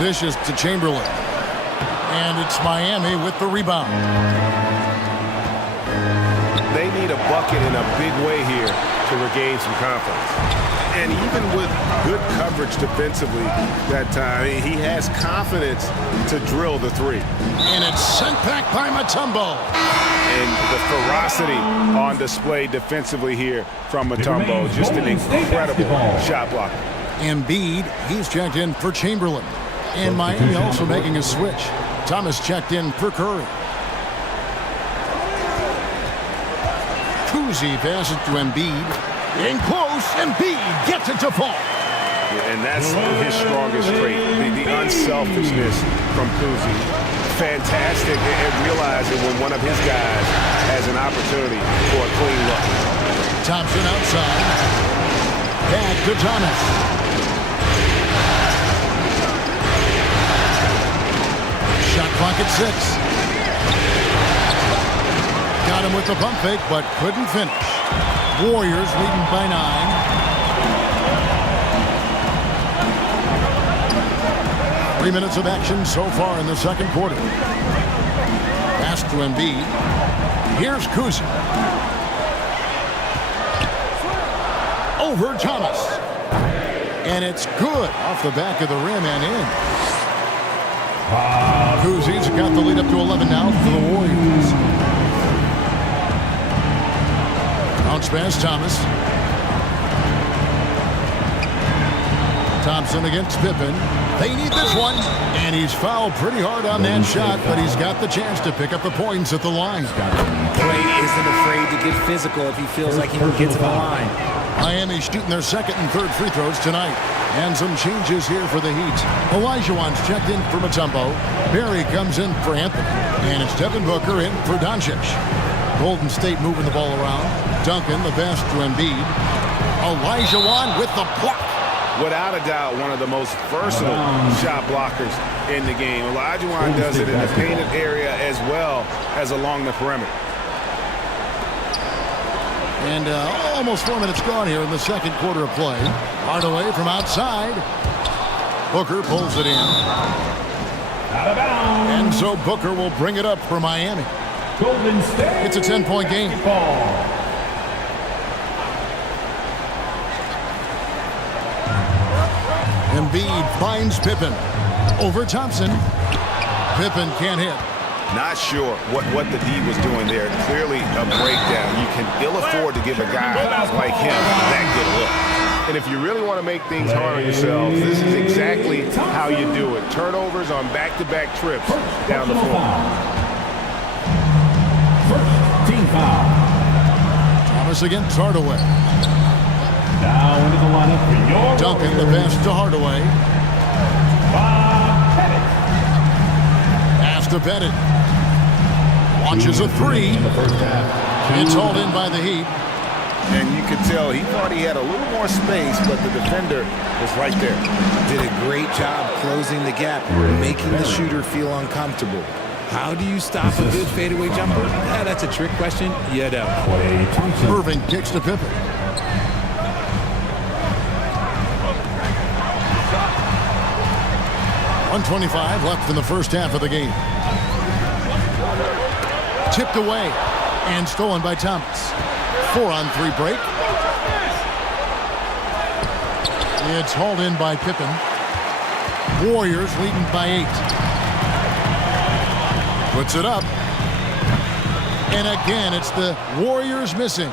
Dishes to Chamberlain. And it's Miami with the rebound. They need a bucket in a big way here to regain some confidence. And even with good coverage defensively that time, he has confidence to drill the 3. And it's sent back by Mutombo. And the ferocity on display defensively here from Mutombo. Just an incredible shot blocker. Embiid, he's checked in for Chamberlain. And Miami also making a switch. Thomas checked in for Curry. Kuzi passes to Embiid. In close, Embiid gets it to fall. And that's his strongest trait, the unselfishness from Kuzi. Fantastic at realizing when one of his guys has an opportunity for a clean look. Thompson outside. Back to Thomas. Shot clock at 6. Got him with the pump fake, but couldn't finish. Warriors leading by 9. 3 minutes of action so far in the second quarter. Pass to Embiid. Here's Kuzi. Over Thomas. And it's good off the back of the rim and in. Kuzi's got the lead up to 11 now for the Warriors. Bounce pass, Thomas. Thompson against Pippen. They need this one. And he's fouled pretty hard on that shot, but he's got the chance to pick up the points at the line. Clay isn't afraid to get physical if he feels like he can get to the line. Miami's shooting their second and third free throws tonight. And some changes here for the Heat. Olajuwon's checked in for Mutombo. Barry comes in for Anthony. And it's Devin Booker in for Doncic. Golden State moving the ball around. Duncan, the best to Embiid. Olajuwon with the block. Without a doubt, one of the most versatile shot blockers in the game. Olajuwon does it in the painted area as well as along the perimeter. And almost 4 minutes gone here in the second quarter of play. Hardaway from outside. Booker pulls it in. Out of bounds. And so Booker will bring it up for Miami. Golden State. It's a 10-point game. Embiid finds Pippen. Over Thompson. Pippen can't hit. Not sure what the D was doing there. Clearly a breakdown. You can ill afford to give a guy like him that good look. And if you really want to make things hard on yourselves, this is exactly how you do it. Turnovers on back-to-back trips down the floor. First team foul. Thomas against Hardaway. Now into the lineup for your Duncan, the pass to Hardaway. Pass to Bennett. Launches a three. It's hauled in by the Heat. And you could tell he thought he had a little more space, but the defender was right there. Did a great job closing the gap, making the shooter feel uncomfortable. How do you stop a good fadeaway jumper? Yeah, that's a trick question. You know. Irving kicks to Pippen. .125 left in the first half of the game. Tipped away and stolen by Thomas. 4-on-3 break. It's hauled in by Pippen. Warriors leading by 8. Puts it up. And again, it's the Warriors missing.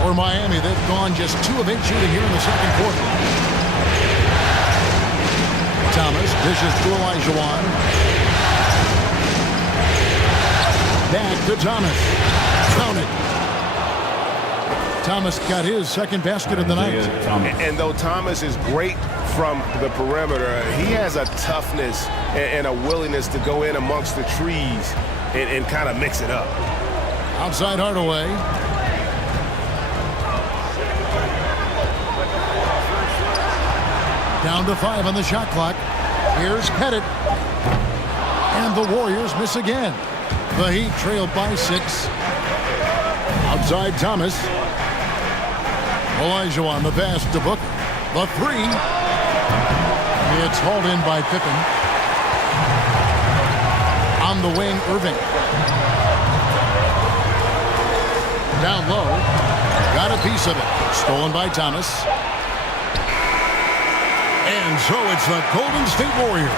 For Miami, they've gone just 2 of 8 shooting here in the second quarter. Thomas dishes to Olajuwon. Back to Thomas. Count it. Thomas got his second basket of the night. And though Thomas is great from the perimeter, he has a toughness and a willingness to go in amongst the trees and kind of mix it up. Outside Hardaway. Down to 5 on the shot clock. Here's Pettit. And the Warriors miss again. The Heat trail by 6. Outside Thomas. Olajuwon, the pass to Booker. The 3. It's hauled in by Pippen. On the wing, Irving. Down low. Got a piece of it. Stolen by Thomas. And so it's the Golden State Warriors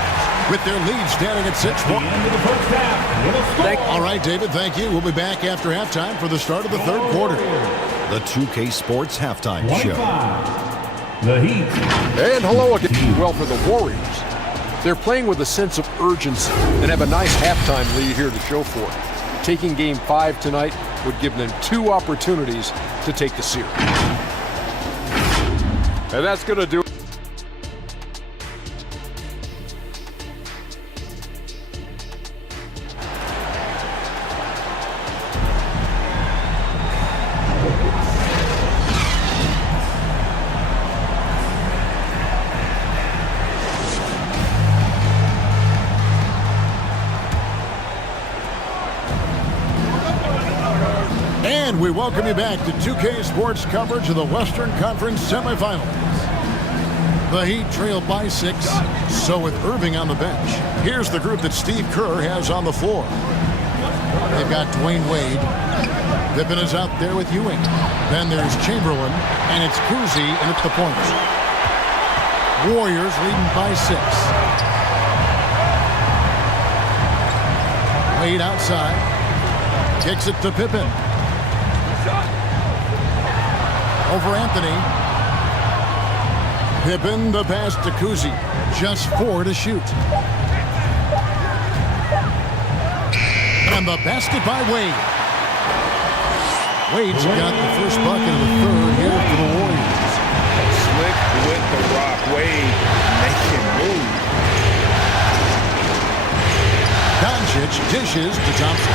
with their lead standing at 6 points. All right, David, thank you. We'll be back after halftime for the start of the third quarter. The 2K Sports Halftime Show. The Heat. And hello again. Well, for the Warriors, they're playing with a sense of urgency and have a nice halftime lead here to show for it. Taking Game 5 tonight would give them 2 opportunities to take the series. And that's going to do it. And we welcome you back to 2K Sports coverage of the Western Conference semifinals. The Heat trail by 6, so with Irving on the bench. Here's the group that Steve Kerr has on the floor. They've got Dwayne Wade. Pippen is out there with Ewing. Then there's Chamberlain, and it's Cousy, and it's the points. Warriors leading by 6. Wade outside. Kicks it to Pippen. Over Anthony. Pippen, the pass to Cousy. Just 4 to shoot. And the basket by Wade. Wade's got the first bucket of the third here for the Warriors. Slick with the rock. Wade dishes to Thompson.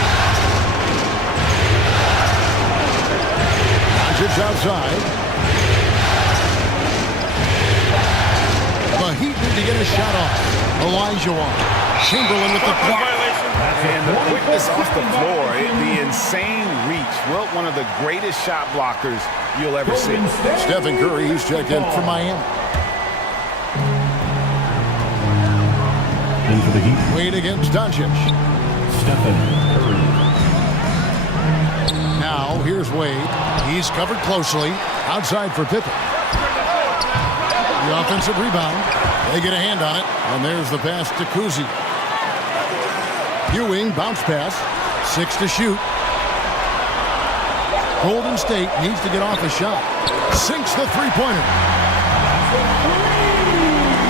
Doncic outside. The Heat need to get a shot off. Olajuwon. Chamberlain with the block. And the quickness off the floor, the insane reach. Well, one of the greatest shot blockers you'll ever see. Stephen Curry, who's checked in for Miami. In for the Heat, Wade against Duncan. Stephen Curry. Now, here's Wade. He's covered closely. Outside for Pippen. The offensive rebound. They get a hand on it. And there's the pass to Kuzi. Ewing, bounce pass. 6 to shoot. Golden State needs to get off a shot. Sinks the three-pointer.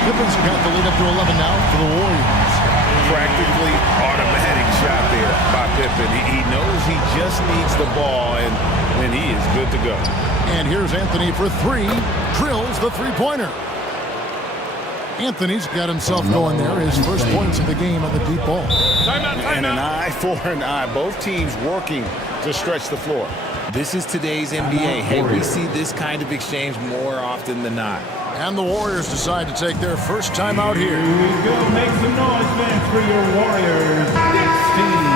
Pippen's got the lead up to 11 now for the Warriors. Practically automatic shot there by Pippen. He knows he just needs the ball, and he is good to go. And here's Anthony for 3. Drills the three-pointer. Anthony's got himself going there. His first points of the game on the deep ball. And an eye for an eye. Both teams working to stretch the floor. This is today's NBA. Hey, we see this kind of exchange more often than not. And the Warriors decide to take their first time out here. Here we go. Make some noise, fans, for your Warriors. Knicks team.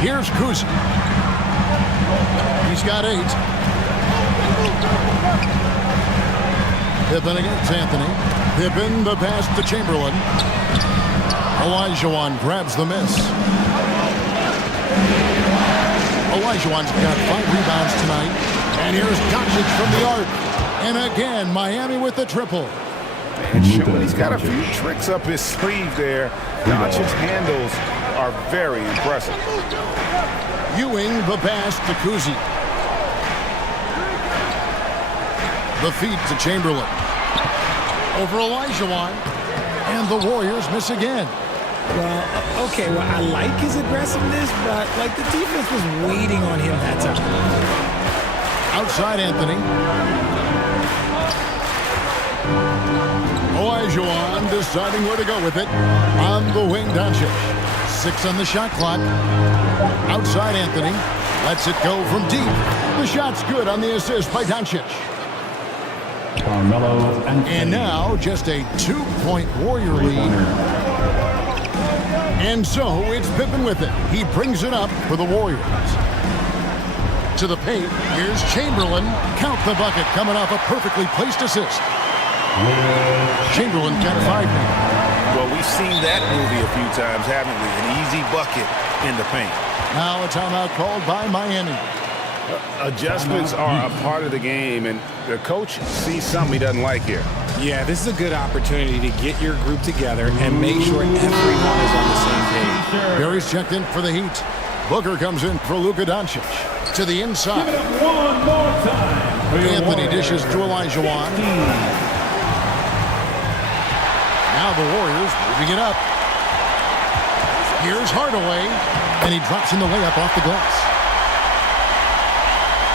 Here's Kuzi. He's got 8. Pippen against Anthony. Pippen, the pass to Chamberlain. Olajuwon grabs the miss. Olajuwon's got 5 rebounds tonight. And here's Doncic from the arc. And again, Miami with the triple. And showing he's got a few tricks up his sleeve there. Doncic's handles are very impressive. Ewing, the pass to Kuzi. The feed to Chamberlain. Over Olajuwon. And the Warriors miss again. Well, okay, well, I like his aggressiveness, but, like, the defense was waiting on him that time. Outside Anthony. Olajuwon deciding where to go with it. On the wing, Doncic. 6 on the shot clock. Outside Anthony. Lets it go from deep. The shot's good on the assist by Doncic. Carmelo and now just a 2-point Warrior lead. And so it's Pippen with it. He brings it up for the Warriors. To the paint. Here's Chamberlain. Count the bucket coming off a perfectly placed assist. Chamberlain got 5 now. Well, we've seen that movie a few times, haven't we? An easy bucket in the paint. Now a timeout called by Miami. Adjustments are a part of the game, and the coach sees something he doesn't like here. Yeah, this is a good opportunity to get your group together and make sure everyone is on the same page. Barry's checked in for the Heat. Booker comes in for Luka Doncic. To the inside. One more time. Anthony dishes to Olajuwon. Now the Warriors moving it up. Here's Hardaway, and he drops in the layup off the glass.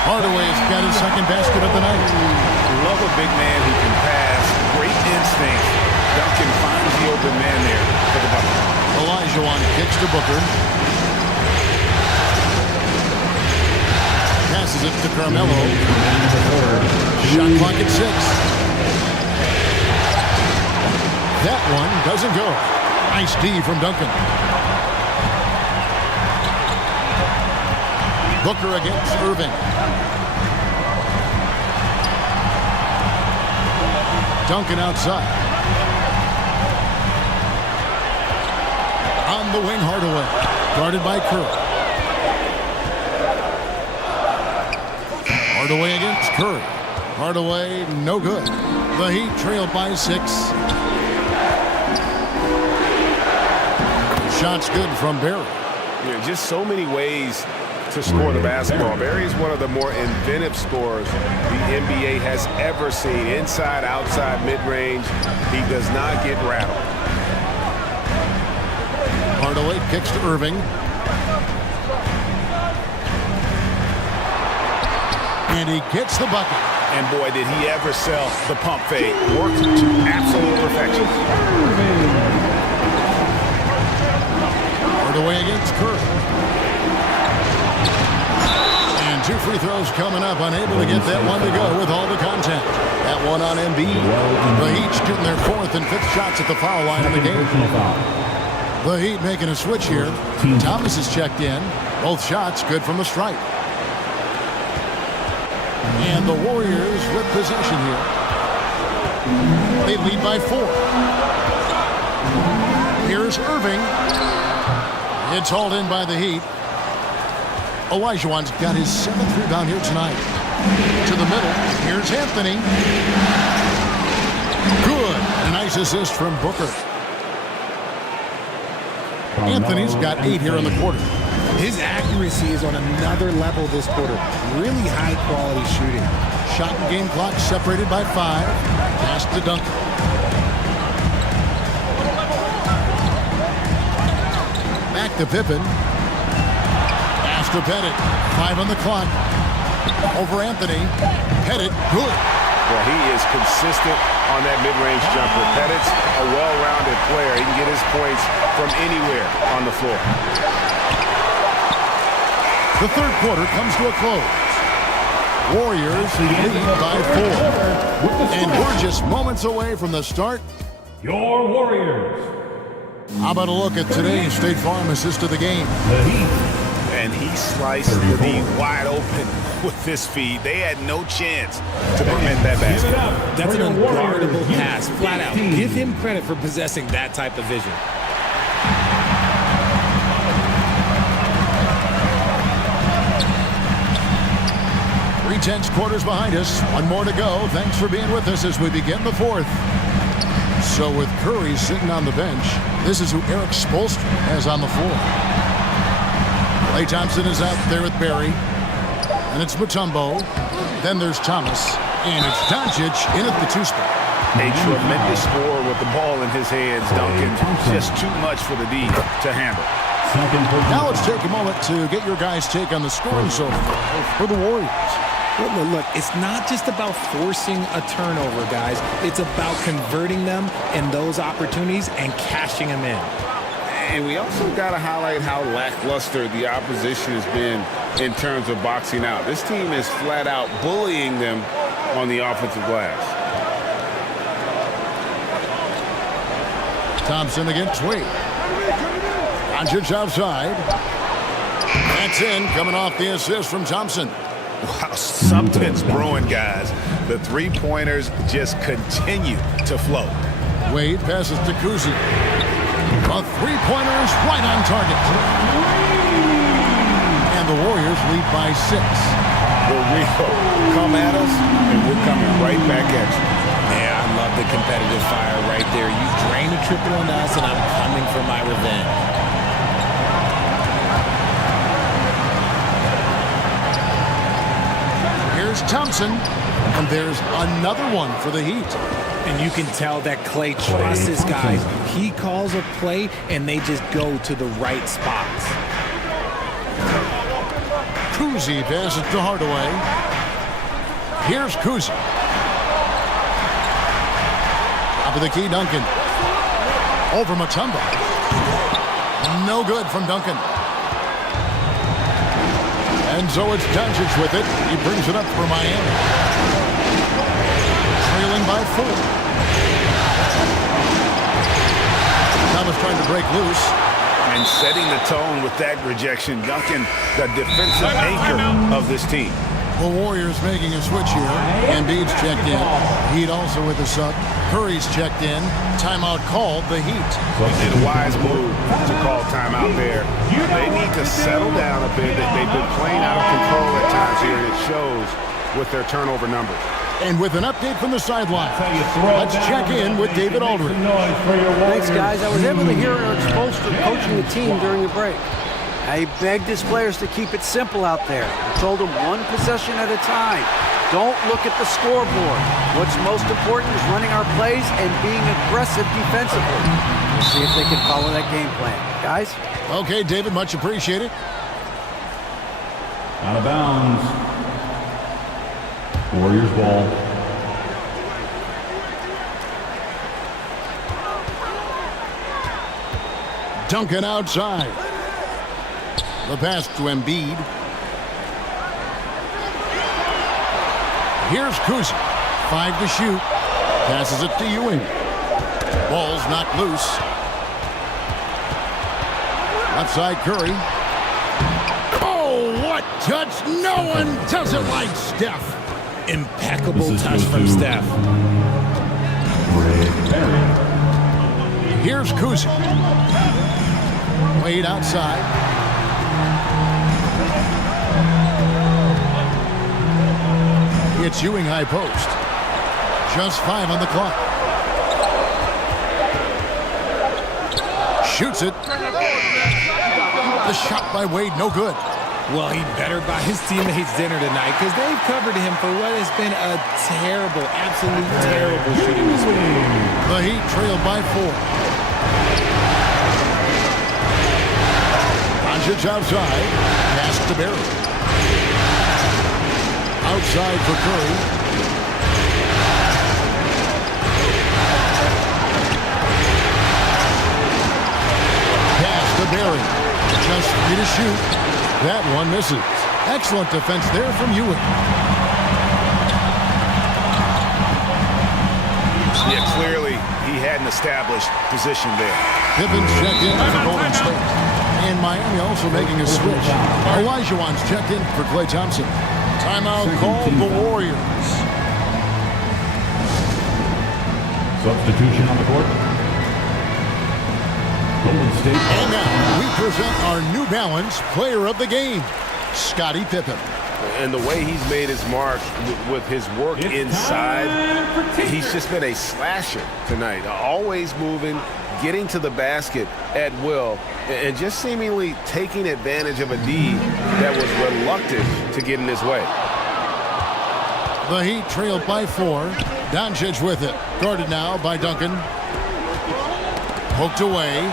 Hardaway's got his second basket of the night. Love a big man who can pass. Great instinct. Duncan finds the open man there for the bucket. Olajuwon kicks to Booker. Passes it to Carmelo. Shot clock at 6. That one doesn't go. Nice D from Duncan. Booker against Irving. Duncan outside. On the wing, Hardaway. Guarded by Curry. Hardaway against Curry. Hardaway, no good. The Heat trailed by 6. Shot's good from Barry. Yeah, just so many ways to score the basketball. Barry is one of the more inventive scorers the NBA has ever seen. Inside, outside, mid-range. He does not get rattled. Hardaway kicks to Irving. And he gets the bucket. And boy, did he ever sell the pump fake. Worked to absolute perfection. Hard away against Curry. And 2 free throws coming up. Unable to get that one to go with all the contact. That one on Embiid. The Heat shooting their 4th and 5th shots at the foul line of the game. The Heat making a switch here. Thomas is checked in. Both shots good from the stripe. And the Warriors with possession here. They lead by 4. Here's Irving. It's hauled in by the Heat. Olajuwon's got his 7th rebound here tonight. To the middle. Here's Anthony. Good. A nice assist from Booker. Anthony's got 8 here in the quarter. His accuracy is on another level this quarter. Really high-quality shooting. Shot and game clock separated by 5. Pass to Duncan. Back to Pippen. Pass to Pettit. 5 on the clock. Over Anthony. Pettit, good. Well, he is consistent on that mid-range jumper. Pettit's a well-rounded player. He can get his points from anywhere on the floor. The third quarter comes to a close. Warriors lead by 4. And we're just moments away from the start. Your Warriors. How about a look at today's State Farm assist of the game? And he sliced the D wide open with this feed. They had no chance to prevent that basket. That's an unguardable pass, flat out. Give him credit for possessing that type of vision. 3/10 quarters behind us. One more to go. Thanks for being with us as we begin the 4th. So with Curry sitting on the bench, this is who Eric Spoelstra has on the floor. Klay Thompson is out there with Barry. And it's Mutombo. Then there's Thomas. And it's Doncic in at the 2 spot. A tremendous score with the ball in his hands, Duncan. Just too much for the D to handle. Now let's take a moment to get your guys' take on the scoring so far for the Warriors. Well, look, it's not just about forcing a turnover, guys. It's about converting them in those opportunities and cashing them in. And we also got to highlight how lackluster the opposition has been in terms of boxing out. This team is flat out bullying them on the offensive glass. Thompson against Wade. Doncic outside. That's in, coming off the assist from Thompson. Wow, something's brewing, guys. The three-pointers just continue to flow. Wade passes to Kuzi. A three-pointer is right on target. And the Warriors lead by 6. The Rio, come at us, and we're coming right back at you. Yeah, I love the competitive fire right there. You drain a triple on us, and I'm coming for my revenge. Here's Thompson, and there's another one for the Heat. And you can tell that Klay trusts his guys. He calls a play, and they just go to the right spots. Kuzi passes to Hardaway. Here's Kuzi. Top of the key, Duncan. Over Mutombo. No good from Duncan. And so it's Doncic with it. He brings it up for Miami. Trailing by 4. Thomas trying to break loose. And setting the tone with that rejection. Duncan, the defensive anchor of this team. The Warriors making a switch here. Embiid's checked in. Heat also with a sub. Curry's checked in. Timeout called, the Heat. He did a wise move to call timeout there. They need to settle down a bit. They've been playing out of control at times here, and it shows with their turnover numbers. And with an update from the sideline, let's check in with David Aldridge. Thanks, guys. I was able to hear Eric Spoelstra coaching the team during the break. He begged his players to keep it simple out there. He told them one possession at a time. Don't look at the scoreboard. What's most important is running our plays and being aggressive defensively. We'll see if they can follow that game plan. Guys? Okay, David, much appreciated. Out of bounds. Warriors ball. Duncan outside. The pass to Embiid. Here's Kuzi. 5 to shoot. Passes it to Ewing. Ball's knocked loose. Outside Curry. Oh, what touch! No one does it like Steph. Impeccable touch from Steph. Here's Kuzi. Wade outside. It's Ewing high post. Just 5 on the clock. Shoots it. The shot by Wade, no good. Well, he better buy his teammates dinner tonight because they've covered him for what has been a terrible, absolute terrible shooting this week. The Heat trailed by 4. Doncic outside. Pass to Barry. Outside for Curry. Pass to Barry. Just 3 to shoot. That one misses. Excellent defense there from Ewing. Yeah, clearly he had an established position there. Pippin's checked in for Golden State. And Miami also making a switch. Olajuwon's checked in for Klay Thompson. Timeout called the Warriors. Substitution on the court. Golden State. And now we present our New Balance Player of the Game, Scottie Pippen. And the way he's made his mark with his work inside, he's just been a slasher tonight. Always moving, getting to the basket at will, and just seemingly taking advantage of a D that was reluctant to get in his way. The Heat trailed by 4. Doncic with it. Guarded now by Duncan. Poked away.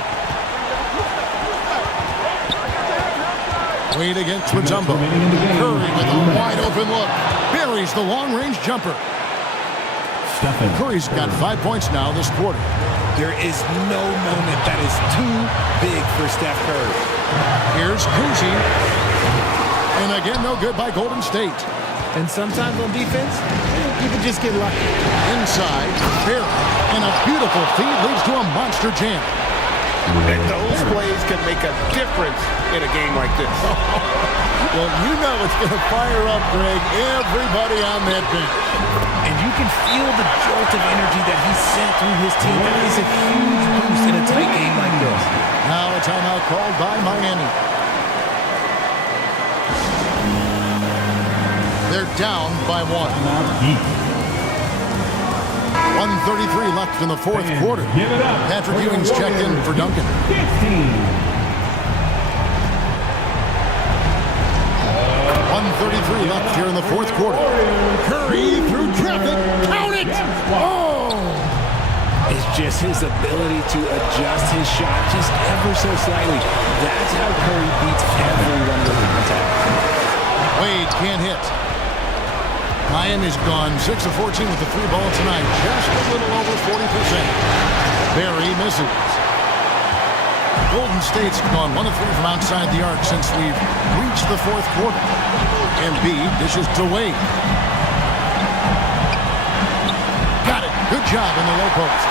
Wade against Mutombo. Curry with a wide open look. Buries the long-range jumper. Curry's got 5 points now this quarter. There is no moment that is too big for Steph Curry. Here's Kuzi. And again, no good by Golden State. And sometimes on defense, you can just get lucky. Inside, Barry. And a beautiful feed leads to a monster jam. And those plays can make a difference in a game like this. Well, you know it's going to fire up, Greg, everybody on that bench. And you can feel the jolt of energy that he sent through his team. That is a huge boost in a tight game like this. Now a timeout called by Miami. They're down by 1. 1:33 left in the fourth quarter. Patrick Ewing's checked in for Duncan. 1:33 left here in the fourth quarter. Curry through traffic. Count it! Oh! It's just his ability to adjust his shot just ever so slightly. That's how Curry beats everyone with contact. Wade can't hit. Miami's gone 6 of 14 with the 3 ball tonight. Just a little over 40%. Barry misses. Golden State's gone 1 of 3 from outside the arc since we've reached the fourth quarter. Embiid dishes to Wade. Got it. Good job in the low post.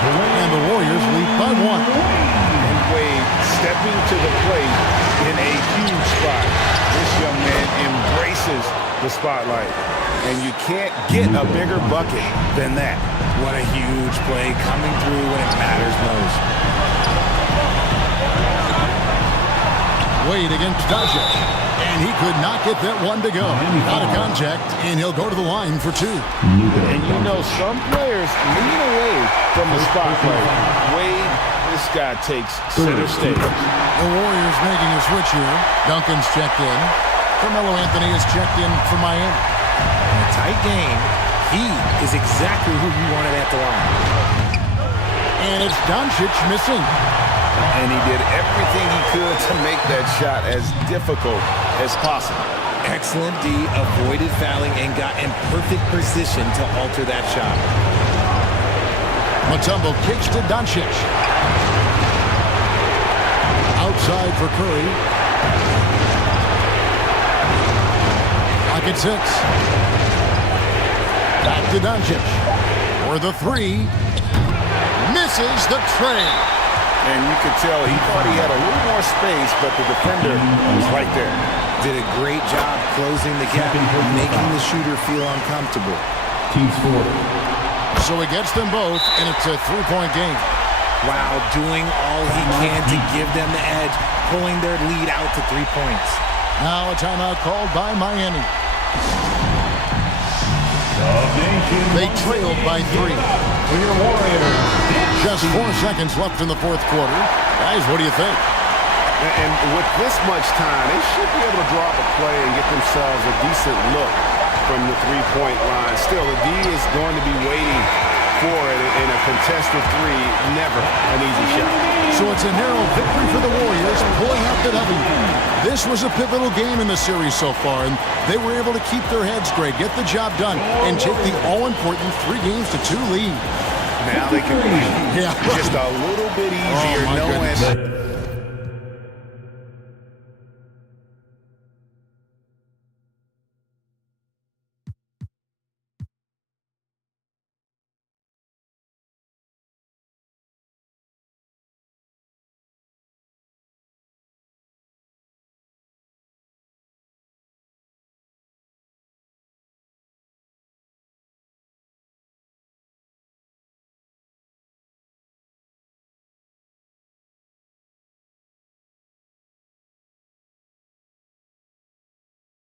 And the Warriors lead by 1. And Wade stepping to the plate in a huge spot. This young man embraces the spotlight. And you can't get a bigger bucket than that. What a huge play coming through when it matters most. Wade against Doncic. And he could not get that one to go. Out of contact, and he'll go to the line for 2. And you know, some players lean away from the spotlight. Wade, this guy takes center stage. The Warriors making a switch here. Duncan's checked in. Carmelo Anthony is checked in for Miami. In a tight game, he is exactly who you wanted at the line. And it's Doncic missing. And he did everything he could to make that shot as difficult as possible. Excellent D, avoided fouling, and got in perfect position to alter that shot. Mutombo kicks to Duncan. Outside for Curry. Pocket 6. Back to Duncan. For the 3. Misses the tray. And you could tell he thought he had a little more space, but the defender was right there. Did a great job closing the gap, making the shooter feel uncomfortable. Team score. So he gets them both, and it's a 3-point game. Wow, doing all he can to give them the edge, pulling their lead out to 3 points. Now a timeout called by Miami. They trailed by 3. Just 4 seconds left in the fourth quarter. Guys, what do you think? And with this much time, they should be able to draw up a play and get themselves a decent look from the three-point line. Still, the D is going to be waiting for it in a contested 3. Never an easy shot. So it's a narrow victory for the Warriors, pulling out the W. This was a pivotal game in the series so far, and they were able to keep their heads straight, get the job done, and take the all-important 3-2 lead. Now they can just a little bit easier knowing